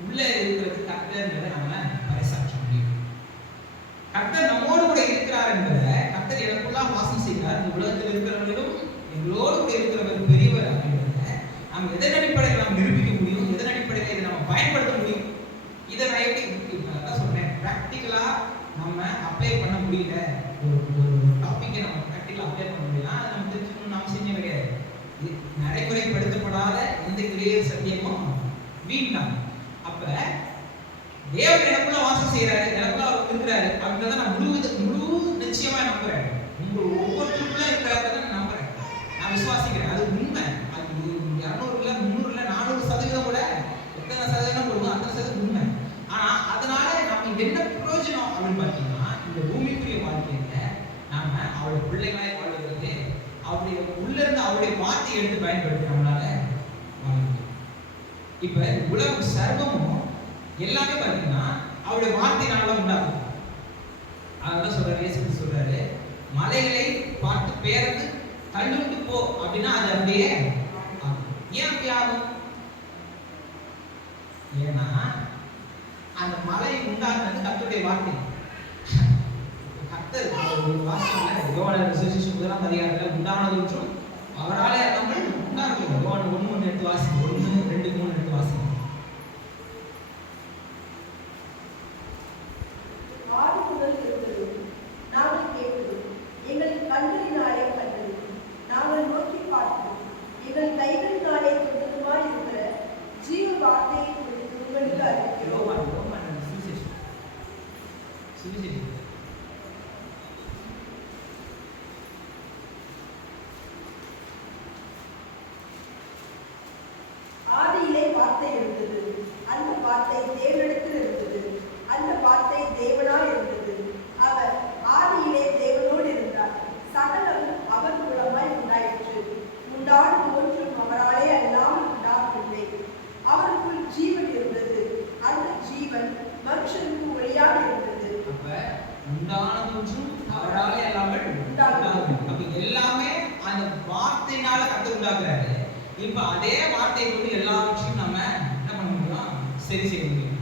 உள்ள இருக்கிறது கர்த்தர்ன்றதை நம்ம பறைசாற்ற முடியும். கர்த்தர் நம்மோடு கூட இருக்கிறார் என்பதை, கர்த்தர் எனக்குள்ளாக வாசம் செய்கிறார், இந்த உலகத்தில் இருக்கிறவர்களும் எங்களோடு கூட இருக்கிறவர் பெரியவர் அப்படின்றத நாம் எதன் அடிப்படையில் நாம் நிரூபிக்க முடியும், எதன் அடிப்படையில் இதை நம்ம பயன்படுத்த முடியும். இதை நான் எப்படி சொல்றேன், பிராக்டிகலா நம்ம அப்ளை பண்ண முடியல, ஒரு டாபிக்கை நம்ம பிராக்டிகலா அப்ளை பண்ண முடியல, அதை நம்ம தெரிஞ்சுக்கணும்னு அவசியம் கிடையாது. நடைமுறைப்படுத்தப்படாத எந்த கிரிய சத்தியமும் வீண் தான். அப்ப தேவன் எனக்குள்ள வாசம் செய்யறாரு, எனக்குள்ள அவர் இருக்கிறாரு அப்படின்றத நான் முழு நிச்சயமா நம்புறேன். உங்க ஒவ்வொருத்தருக்குள்ள இருக்கிறத நம்புறேன், நான் விசுவாசிக்கிறேன். அது உண்மை. அது 200 300 400% கூட எத்தனை சதவீதம் போடுவோம் அத்தனை சதவீதம் உண்மை. ஆனா அதனால நம்ம என்ன பிரயோஜனம் அப்படின்னு பார்த்தீங்கன்னா, இந்த பூமிக்குரிய வாழ்க்கையில நாம அவருடைய பிள்ளைகளாய் வாழ்கிறது, அவருடைய உள்ள இருந்து அவருடைய வார்த்தையை எடுத்து பயன்படுத்தி நம்மளால வாழ முடியும். இப்ப உலகம் சர்வமும் எல்லாமே பார்த்தீங்கன்னா அவருடைய வார்த்தையினால உண்டாகும். அதான் சொல்றாரு, இயேசு சொல்றாரு, மலைகளை பார்த்து பேர்ந்து தள்ளுண்டு போ அப்படின்னா அது அப்படியே ஆகும். ஏன் அப்படி ஆகும்? ஏன்னா அந்த மலை உண்டாக்குறது கர்த்தருடைய வார்த்தை. கர்த்தர் ஒரு வாசகம்ல யோவான் விசேஷம் 1 அதிகாரத்துல உண்டானது என்றும் அவராலே நம்ம உண்டானது. யோவான் 1:1 எடுத்து வாசிங்க, 1, 2, 3 எடுத்து வாசிங்க. நாங்கள் நோக்கி பார்த்தோம், எங்கள் கைகளினாலே தொட்டதுமாய் இருக்கிற ஆதியிலே வார்த்தை இருந்தது, அந்த வார்த்தை தேவனிடத்தில் இருந்தது, அந்த வார்த்தை தேவனாய் இருந்தது. அவர் ஆதியிலே தேவனோடு இருந்தார். சகலமும் அவர் மூலமாய் உண்டாயிற்று. உண்டானது ஒன்றும் அவராலே அல்லாமல் உண்டாகவில்லை. அவருக்குள் ஜீவன் இருந்தது, அந்த ஜீவன் மனுஷனுக்கு ஒளியாக இருந்தது. அப்ப உண்டானது ஒன்றும் அவராலே அல்லாமல் உண்டாகவில்லை. அப்ப எல்லாமே அந்த வார்த்தையினால கர்த்தர் உண்டாக்குறாரு. இப்ப அதே வார்த்தையை கொண்டு எல்லாவற்றையும் நம்ம என்ன பண்ண முடியும்? சரி செய்ய முடியும்.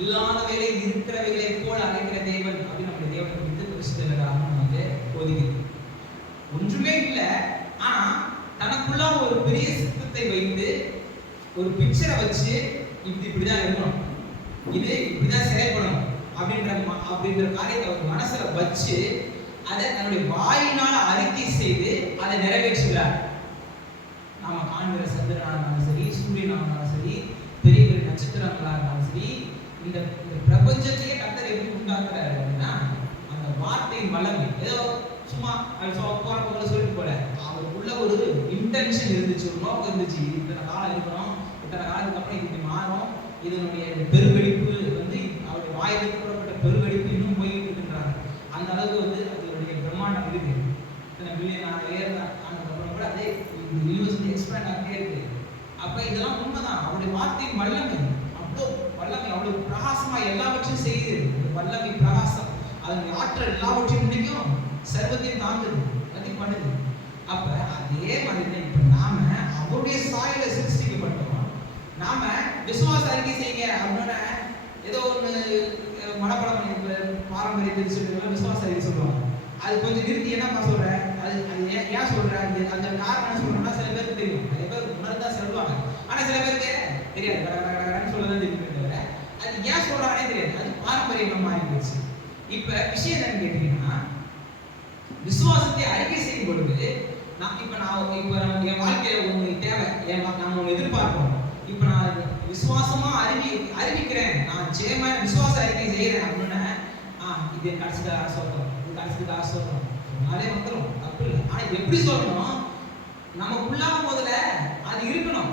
இல்லாதவைகளை இருக்கிறவைகளை போல அழைக்கிற தேவன் அப்படின்னு நம்முடைய தேவனை குறித்து பரிசுத்தராக நமக்கு போதிக்கிறது. ஒன்றுமே இல்லை, ஆனா தனக்குள்ள ஒரு பெரிய சித்தத்தை வைத்து ஒரு பிக்சரை வச்சு இப்படிதான் இருக்கணும், இது இப்படிதான் செயல்படணும் அப்படின்ற காரியத்தை அவர் மனசுல வச்சு அதை தன்னுடைய வாயினால் அறிக்கை செய்து அதை நிறைவேற்றுகிறார். நாம காண்கிற சந்திரனாக இருந்தாலும் சரி, சூரியனாக இருந்தாலும் சரி, பெரிய பெரிய நட்சத்திரங்களாக இருந்தாலும் சரி, இந்த பிரபஞ்சத்தையே கர்த்தர் எப்படி உண்டாக்குறாரு அப்படின்னா அந்த வார்த்தையின் வல்லமை. ஏதோ சும்மா போற போல சொல்லிட்டு போல, அவருக்குள்ள ஒரு இன்டென்ஷன் இருந்துச்சு, ஒரு நோக்கம் இருந்துச்சு. இத்தனை காலம் இருக்கணும், இத்தனை காலத்துக்கு அப்புறம் இப்படி மாறும், இதனுடைய பெருவெடிப்பு வந்து அவருடைய வாயிலிருந்து கூறப்பட்ட பெருவெடிப்பு இன்னும் போயிட்டு இருக்கின்றாங்க. அந்த அளவுக்கு வந்து அதனுடைய பிரம்மாண்டம் இருக்கு. இத்தனை பில்லியன் ஆனதுக்கப்புறம் கூட அதே யூனிவர்சிட்டி எக்ஸ்பேண்ட் ஆகிட்டே இருக்கு. அப்ப இதெல்லாம் உண்மைதான். அவருடைய வார்த்தையின் வல்லமை அவ்வளோ வல்லமை, அவ்வளவு பிரகாசமா எல்லாவற்றையும் செய்யுது. இந்த வல்லமை பிரகாசம், அதனுடைய ஆற்றல் எல்லாவற்றையும் முடிக்கும், சர்வத்தையும் தாங்குது, எல்லாத்தையும் பண்ணுது. அப்ப அதே மாதிரி இப்ப நாம அவருடைய சாயல சிருஷ்டிக்கப்பட்டோம். நாம விசுவாச அறிக்கை செய்யுங்க அப்படின்னா ஏதோ ஒன்று மனப்படம் பாரம்பரியத்தில் சொல்லுவாங்க, விசுவாச அறிக்கை சொல்லுவாங்க. அது கொஞ்சம் நிறுத்தி என்ன சொல்றேன், அது ஏன் சொல்றேன், அந்த காரணம் சொல்றேன்னா சில பேருக்கு தெரியும், நிறைய பேர் உணர்ந்தான் சொல்லுவாங்க. ஆனா சில பேருக்கு தெரியாது, சொல்லதான் தெரியும். தவிர அது ஏன் சொல்றானே தெரியாது. அது பாரம்பரியம் மாறி போச்சு. இப்ப விஷயம் என்னன்னு கேட்டீங்கன்னா, விசுவாசத்தை அறிக்கை செய்யும் பொழுது நான் என் வாழ்க்கையில ஒண்ணு தேவை, நம்ம ஒண்ணு எதிர்பார்க்கிறோம். இப்ப நான் விசுவாசமா அறிவிக்கிறேன், நான் ஜெயமா விசுவாச அறிக்கை செய்யறேன் அப்படின்னா இது கடைசிக்கு ஆசோகம், இது கடைசிக்கு ஆசோகம் நாளே வந்துடும், தப்பு இல்லை. ஆனா எப்படி சொல்லணும், நமக்குள்ளாக முதல்ல அது இருக்கணும்.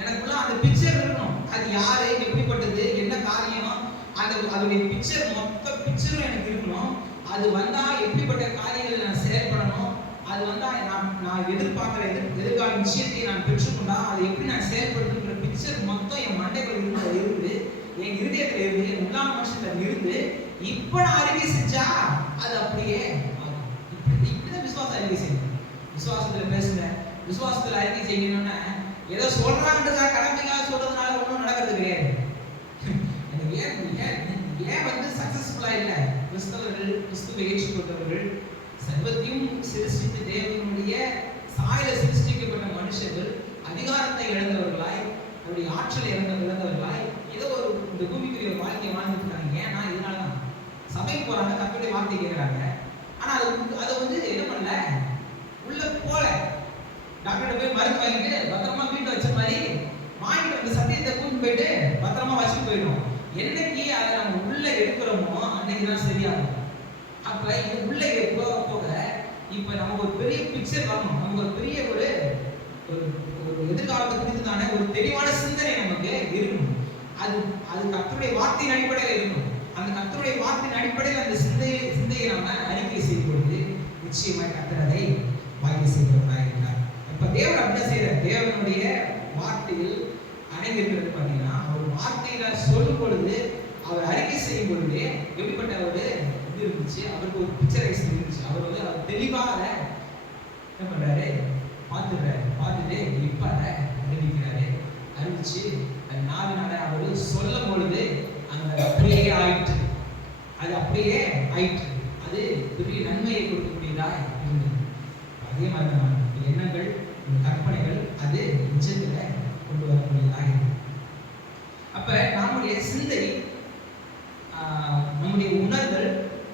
எனக்குள்ள அந்த பிக்சர் இருக்கணும். அது யாரு, எப்படிப்பட்டது, என்ன காரியம், அதோடைய பிக்சர், மொத்த பிக்சரும் எனக்கு இருக்கணும். அது வந்தா எப்படிப்பட்ட காரியங்களை நான் செயல்படணும், அது வந்தா நான் எதிர்பார்க்கிற எதிர்கால விஷயத்தை நான் பெற்றுக்கொண்டா அதை எப்படி நான் செயல்படுத்துன்ற பிக்சர் மொத்தம் என் மண்டைக்குள்ள இருந்து என் இருதயத்துல இருந்து என் உள்ளான மனுஷத்துல இருந்து இப்ப நான் அறிக்கை செஞ்சா அது அப்படியே இப்படிதான் விசுவாச அறிக்கை செய்யணும். விசுவாசத்துல பேசுறேன், விசுவாசத்துல அறிக்கை செய்யணும்னா ஏதோ சொல்றாங்கன்றதா கடமைக்காக சொல்றதுனால ஒன்றும் நடக்கிறது கிடையாது. ஏன் வந்து சக்சஸ்ஃபுல்லா இல்ல, கிறிஸ்துவை ஏற்றுக்கொண்டவர்கள், சர்வத்தையும் சிருஷ்டித்த தேவனுடைய சாயல சிருஷ்டிக்கப்பட்ட மனுஷர்கள் அதிகாரத்தை இழந்தவர்களாய், அவருடைய ஆற்றலை இழந்தவர்களாய் ஏதோ ஒரு இந்த பூமிக்குரிய வாழ்க்கையை வாழ்ந்துட்டு இருக்காங்க. ஏன்னா இதனாலதான் சபைக்கு போறாங்க, கர்த்தருடைய வார்த்தை கேட்கிறாங்க. ஆனா அதை வந்து என்ன பண்ணல, உள்ள போல டாக்டர் போய் மருந்து வாங்கிட்டு பத்திரமா வீட்டு வச்ச மாதிரி வாங்கிட்டு வந்து சத்தியத்தை கூட்டு போயிட்டு பத்திரமா வச்சுட்டு போயிடும். என்னைக்கு அதை நம்ம உள்ள எடுக்கிறோமோ அன்னைக்குதான் சரியாகும். அப்ப இது உள்ள போக போக இப்ப நமக்கு ஒரு பெரிய பிக்சர் வரணும், நமக்கு ஒரு பெரிய ஒரு எதிர்காலத்தை குறித்துதானே ஒரு தெளிவான சிந்தனை நமக்கு இருக்கணும். அது கர்த்தருடைய வார்த்தையின் அடிப்படையில் இருக்கணும். அந்த கர்த்தருடைய வார்த்தையின் அடிப்படையில் அந்த சிந்தையை நம்ம அறிக்கை செய்யும் பொழுது நிச்சயமாய் கர்த்தர் அதை வாய்ப்பு செய்வதாக இருக்கிறார். இப்ப தேவன் அப்படிதான் செய்யறார். தேவனுடைய வார்த்தையில் அடங்கி இருக்கிறது பார்த்தீங்கன்னா, அவர் வார்த்தையில சொல்லும் பொழுது, அவர் அறிக்கை செய்யும் பொழுது எப்படிப்பட்ட ஒரு இது இருந்துச்சு, அவருக்கு ஒரு பிக்சரைஸ் இருந்துச்சு. அவர் வந்து அவர் தெளிவாக என்ன பண்றாரு, பார்த்துட்டு இப்ப அதை அறிவிக்கிறாரு. அறிவிச்சு அது நாவினால அவர் சொல்லும் பொழுது அந்த அப்படியே ஆயிற்று, அது அப்படியே ஆயிற்று. அது பெரிய நன்மையை கொடுக்கக்கூடியதா இருந்தது. அதே மாதிரி தான் எண்ணங்கள், கற்பனைகள் அது நிஜத்துல கொண்டு வரக்கூடியதாக இருக்கு. அப்ப நம்முடைய சிந்தை, நம்முடைய உணர்வுகள்,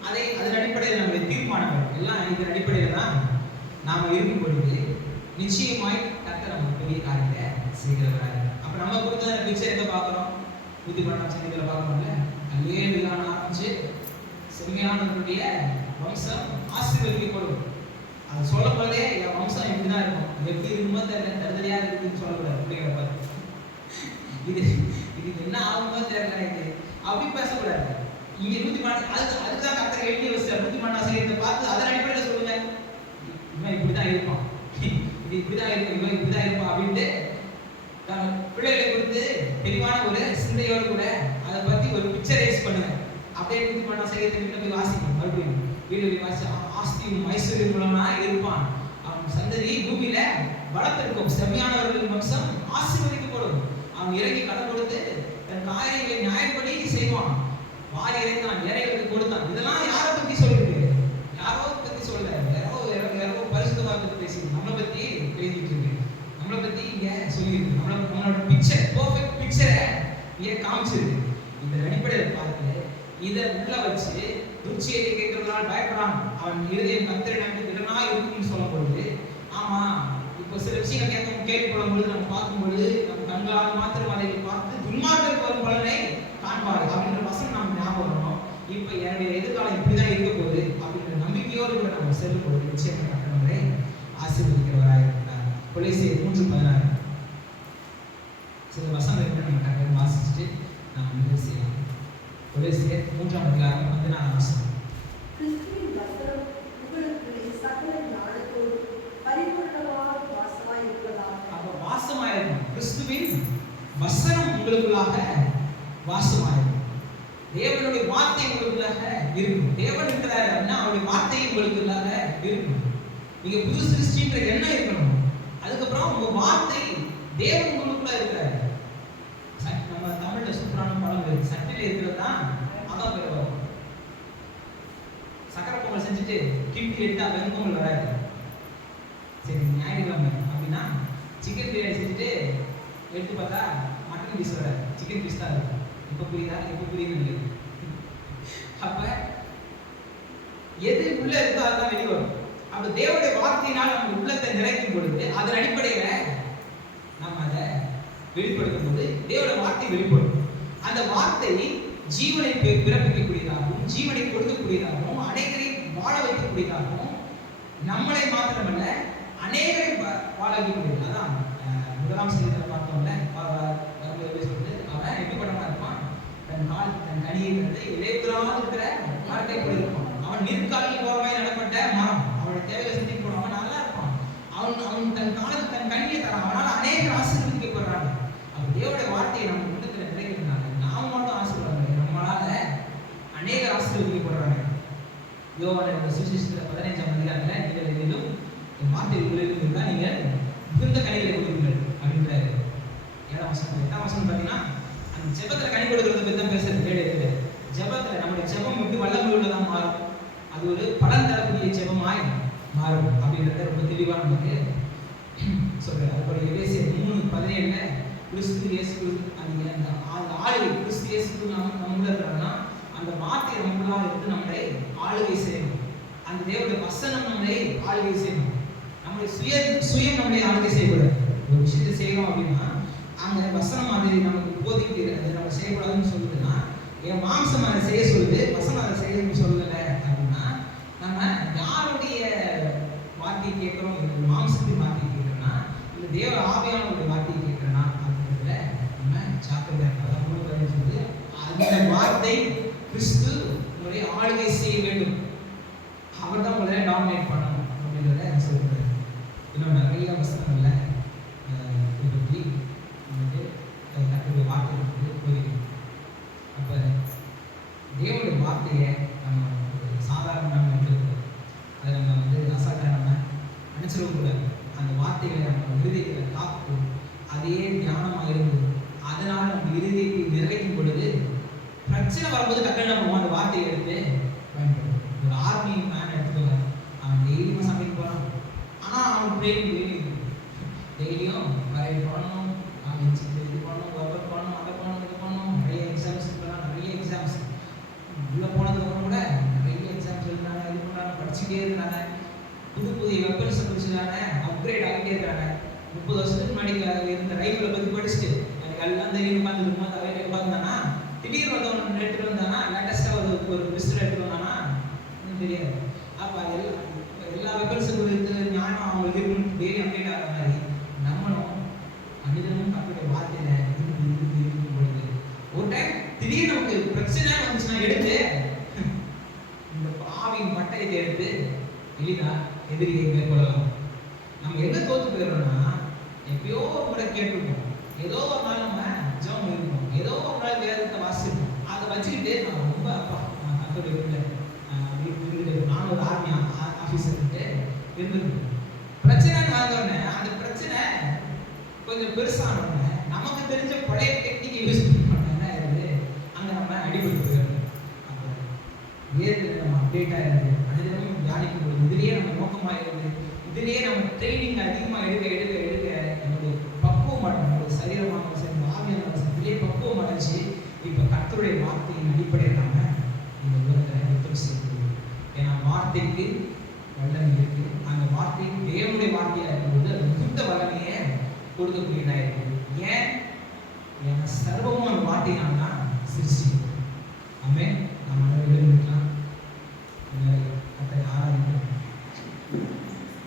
அதன் அடிப்படையில் நம்முடைய தீர்மானங்கள் எல்லாம் இதன் அடிப்படையில் தான் நாம இருக்கும் பொழுது நிச்சயமாய் கர்த்தர் நமக்கு பெரிய காரியத்தை செய்கிறவராக. அப்ப நம்ம கொடுத்த பிக்சர் எங்க பார்க்கிறோம், புத்தி பண்ண செய்திகளை பார்க்கணும்ல, அல்லேலூயான்னு ஆரம்பிச்சு செம்மையானவர்களுடைய வம்சம் ஆசீர்வதிக்கப்படும். அது சொல்லும் போதே என் வம்சம் இப்படிதான் இருக்கும், எப்படி இருக்குமோ தெரியல, தருதலையா இருக்குன்னு சொல்லக்கூடாது. அப்படிங்கிற பார்த்து இது என்ன ஆகுமோ தெரியல எனக்கு அப்படி பேசக்கூடாது. இங்க 114 அதுதான் கர்த்தர் எழுதி வச்சார். 114 சங்கீதத்தை பார்த்து அதன் அடிப்படையில் சொல்லுங்க, இவன் இப்படிதான் இருப்பான், இது இப்படிதான் இருக்கும், இவன் இப்படிதான் இருப்பான் அப்படின்ட்டு பிள்ளைகளை கொடுத்து தெளிவான ஒரு சிந்தையோடு கூட அதை பத்தி ஒரு பிக்சரைஸ் பண்ணுங்க. அப்படியே 114 சங்கீதத்தை வீட்டில் போய் வாசிக்கணும். மறுபடியும் வீடு வாசி ஆஸ்தியும் ஐஸ்வர்யமுள்ளவனா இருப்பான், அவன் சந்ததி பூமியில வளர்த்திருக்கும், செம்மையானவர்களின் வம்சம் ஆசீர்வதிக்கப்படும். அவன் இறங்கி கடன் கொடுத்து தன் காரியங்களை நியாயப்படி செய்வான், வாரி இறைத்தான், ஏழைகளுக்கு கொடுத்தான். இதெல்லாம் யாரை பத்தி சொல்லிருக்கு? யாரோ பத்தி சொல்ல, யாரோ பரிசுத்தமா பத்தி பேசி நம்மளை பத்தி பேசிட்டு இருக்கு, நம்மளை பத்தி இங்க சொல்லியிருக்கு, நம்மளோட பிக்சர், பெர்ஃபெக்ட் பிக்சரை இங்க காமிச்சிருக்கு. இந்த அடிப்படையில் பார்த்து இதை உள்ள வச்சு துர்ச்சியை கேட்கிறதுனால பயப்படான், அவன் இருதயம் கர்த்தரை நம்பி திடனா இருக்கும்னு சொல்லும் பொழுது, ஆமா இப்போ சில விஷயங்கள் கேள்விப்படும் பொழுது நம்ம பார்க்கும்பொழுது நம்ம கண்களால் மாத்திரம் அதை பார்த்து துன்மார்க்கருக்கு வரும் பலனை காண்பார்கள் அப்படின்ற வசனம் நம்ம ஞாபகம் வரணும். இப்போ என்னுடைய எதிர்காலம் இப்படிதான் இருக்க போகுது அப்படின்ற நம்பிக்கையோடு கூட நம்ம செல்லும் பொழுது நிச்சயமாக கட்டணங்களை ஆசீர்வதிக்கிறவராக இருக்கிறார். கொலைசியர் 3:16 சில வசனங்களை நம்ம கட்டணம் வாசிச்சுட்டு நாம் வந்து செய்யலாம். கொலைசியர் 3:14 கிறிஸ்துவின் வசனம் உங்களுக்குள்ளே சகல ஞானத்தோடு பரிபூரணமாக வாசமாய் இருப்பதாக. அப்ப வாசமாயிருக்கும், கிறிஸ்துவின் வசனம் உங்களுக்குள்ளாக வாசமாயிருக்கும், தேவனுடைய வார்த்தை உங்களுக்குள்ளாக இருக்கும். தேவன் இருக்கிறார் அப்படின்னா அவருடைய வார்த்தை உங்களுக்குள்ளாக இருக்கும். நீங்க புது சிருஷ்டின்ற எண்ணம் இருக்கணும். அதுக்கப்புறம் உங்க வார்த்தை தேவன் உங்களுக்குள்ள இருக்கிறார். நம்ம தமிழ்ல சூப்பரான படம் இருக்கு, சட்டில இருக்கிறது தான் அதான் பெறுவோம். சக்கரை பொங்கல் செஞ்சுட்டு கிண்டி எடுத்தா வெண்பொங்கல் வராது. சரி ஞாயிற்றுக்கிழமை அப்படின்னா சிக்கன் பிரியாணி செஞ்சுட்டு எடுத்து பார்த்தா மட்டன் பீஸ் வராது, சிக்கன் பீஸ் தான் இருக்கும். இப்போ புரியுதா? எப்போ புரியுது? அப்ப எது உள்ள இருக்கோ அதுதான் வெளியே வரும். அப்ப தேவனுடைய வார்த்தையினால் நம்ம உள்ளத்தை நிறைக்கும் பொழுது அதன் அடிப்படையில நம்ம அதை வெளிப்படுத்தும் போது தேவனுடைய வார்த்தை வெளிப்படும். அந்த வார்த்தை ஜீவனை பிறப்பிக்கக்கூடியதாகவும் ஜீவனை கொடுக்கக்கூடியதாகவும் அநேகரை வாழ வைக்கக்கூடியதாகவும் நம்மளை மாத்திரமல்ல அநேகரை வாழ வைக்கக்கூடியது. அதான் முதலாம் சங்கீதத்தில் பார்த்தோம்ல, அவன் எப்படி பண்ணமா இருப்பான், தன் கனியை வந்து இலையுதிராமல் இருக்கிற மரத்தை போல இருப்பான். அவன் நீர்க்காலில் ஓரமாய் நடப்பட்ட மரம், அவனுடைய தேவையை செஞ்சு போனவன் நல்லா இருப்பான். அவன் தன் காலத்துக்கு தன் கனியை தரான், அவனால் அநேகர் ஆசீர்வதிக்கப்படுறாங்க. அப்ப தேவனுடைய வார்த்தையை நம்ம உள்ளத்துல கிடைக்கிறதுனால நாம மட்டும் ஆசீர்வாதம், நம்மளால அநேகர் ஆசீர்வதிக்கப்படுறாங்க. யோவான் சுவிசேஷத்துல 15ஆம் அதிகாரத்துல நீங்கள் எதிலும் வார்த்தை உங்களிலும் இருந்தால் நீங்கள் மிகுந்த கனிகளை கொடுங்கள் அப்படின்றாரு. 7ஆம் வசனம் 8ஆம் வசனம் பார்த்தீங்கன்னா அந்த ஜெபத்துல கனி கொடுக்கறத பத்தி தான் பேசுறது. வேலையில ஜெபத்துல நம்முடைய ஜெபம் எப்படி வல்லமை உள்ளதா மாறும், அது ஒரு பலன் தரக்கூடிய ஜெபமாய் மாறும் அப்படின்றத ரொம்ப தெளிவா நமக்கு சொல்றாரு. அதுபடி எபேசியர் 3:17 கிறிஸ்து இயேசு அந்த ஆளுகை கிறிஸ்து இயேசு நம்மள இருக்கிறாங்கன்னா அந்த வார்த்தை நம்மளா இருந்து நம்மளை ஆளுகை செய்யணும். அந்த தேவனுடைய வசனம் நம்மளை ஆளுகை செய்யணும். நம்முடைய சுயம் நம்மளை ஆளுகை செய்யக்கூடாது. ஒரு விஷயத்தை செய்யறோம் அப்படின்னா அந்த வசனம் மாதிரி நமக்கு போதிக்கு அது நம்ம செய்யக்கூடாதுன்னு சொல்லுதுன்னா, என் மாம்சம் அதை செய்ய சொல்லுது, வசனம் அதை செய்ய சொல்லலை அப்படின்னா நம்ம யாருடைய வார்த்தையை கேட்கிறோம், மாம்சத்தின் வார்த்தையை கேட்கிறோம்னா இல்லை தேவ ஆவியானவருடைய வார்த்தையை கேட்கிறோம்னா அப்படின்றதுல நம்ம சாப்பிட்டு சொல்லுது. அந்த வார்த்தை கிறிஸ்து உங்களை ஆளுகை செய்ய வேண்டும், அவர் தான் உங்களை டாமினேட் பண்ணணும் அப்படின்றத சொல்றாரு. இன்னும் நிறைய வசனங்கள்ல பற்றி நமக்கு கற்றுடைய வார்த்தை போதிக்கும். அப்ப தேவனுடைய வார்த்தையை நம்ம சாதாரணமாக எடுத்துக்கிறோம், அதை நம்ம வந்து அசாதாரணமாக நினைச்சிடவும் கூடாது. அந்த வார்த்தைகளை நம்ம இருதயத்தை காத்து அதே தியானமாக இருந்து அதனால நம்ம இருதயத்தை நிறைக்கும் பொழுது பிரச்சனை வரும்போது டக்குனு நம்ம அந்த வார்த்தையை எடுத்து பயன்படும். ஒரு ஆர்மி மேன் எடுத்துக்கோங்க, அவன் டெய்லியும் சமைக்க போறான், ஆனால் அவன் டெய்லியும் வரைய போடணும், அவன் இது பண்ணணும், ஒர்க் பண்ணணும், அதை பண்ணணும், இது பண்ணணும், நிறைய எக்ஸாம்ஸ் இருக்கலாம், நிறைய எக்ஸாம்ஸ் உள்ள போனதுக்கப்புறம் கூட நிறைய எக்ஸாம்ஸ் எழுதுறாங்க, இது பண்ணுறாங்க, படிச்சுட்டே இருக்கிறாங்க, புதிய வெப்பன்ஸை படிச்சுட்டாங்க, அப்கிரேட் ஆகிட்டே இருக்கிறாங்க. 30 வருஷத்துக்கு முன்னாடி இருந்த ரைஃபிளை பற்றி படிச்சுட்டு எனக்கு எல்லாம் தெரியும் உட்காந்துருக்கும் போது அவையில உட்காந்துதானா, திடீர்னு வந்து ஒன்று எடுத்துட்டு வந்தானா, லேட்டஸ்ட்டாக ஒரு பிஸ்டல் எடுத்துட்டு வந்தானா, தெரியாது. அப்ப எல்லா வெப்பன்ஸும் குறித்து ஞானம் அவங்களுக்கு இருக்குன்னு டெய்லி அப்டேட் ஆகிற மாதிரி நம்மளும் மனிதனும் கர்த்தருடைய வார்த்தையில இருக்கும் பொழுது ஒரு டைம் திடீர்னு நமக்கு பிரச்சனை வந்துச்சுன்னா எடுத்து இந்த பாவின் பட்டயத்தை எடுத்து எளிதா எதிரியை மேற்கொள்ளலாம். நம்ம எங்க தோத்து போயிடுறோம்னா, எப்பயோ ஒரு முறை கேட்டிருப்போம், ஏதோ ஒரு நாள் நம்ம ஜெபம் இருப்போம், ஏதோ ஒரு நாள் வேதத்தை வாசிப்போம், அதை வச்சுக்கிட்டு நான் ரொம்ப அப்பா நான் கர்த்தருடைய வீட்டில் நான் ஒரு ஆர்மி ஆஃபீஸர்கிட்ட இருந்திருப்போம். பிரச்சனைன்னு வந்தோடனே அந்த பிரச்சனை கொஞ்சம் பெருசானோடனே நமக்கு தெரிஞ்ச பழைய டெக்னிக்கை யூஸ் பண்ணோம்னா இது அங்கே நம்ம அடிபட்டு போயிடுறோம். அப்போ வேதத்தில் நம்ம அப்டேட் ஆகிடுது, மனிதனும் தியானிக்கும் பொழுது இதுலேயே நம்ம நோக்கமாக இருந்து இதுலேயே நம்ம ட்ரைனிங் அதிகமாக எடுக்க நம்மளுடைய பக்குவம் அடைஞ்சு, நம்மளுடைய சரீரமாக சரி ஆவியான இதுலேயே பக்குவம் அடைஞ்சு இப்போ கர்த்தருடைய வார்த்தையின் அடிப்படையில் நம்ம இந்த உலகத்தில் யுத்தம் செய்யணும். ஏன்னா வார்த்தைக்கு வல்லமை இருக்கு. அந்த வார்த்தை தேவனுடைய வார்த்தையாக இருக்கும்போது அது மிகுந்த வல்லமையை கொடுக்கக்கூடியதாக இருக்குது. ஏன்னா சர்வமும் அந்த வார்த்தையினால்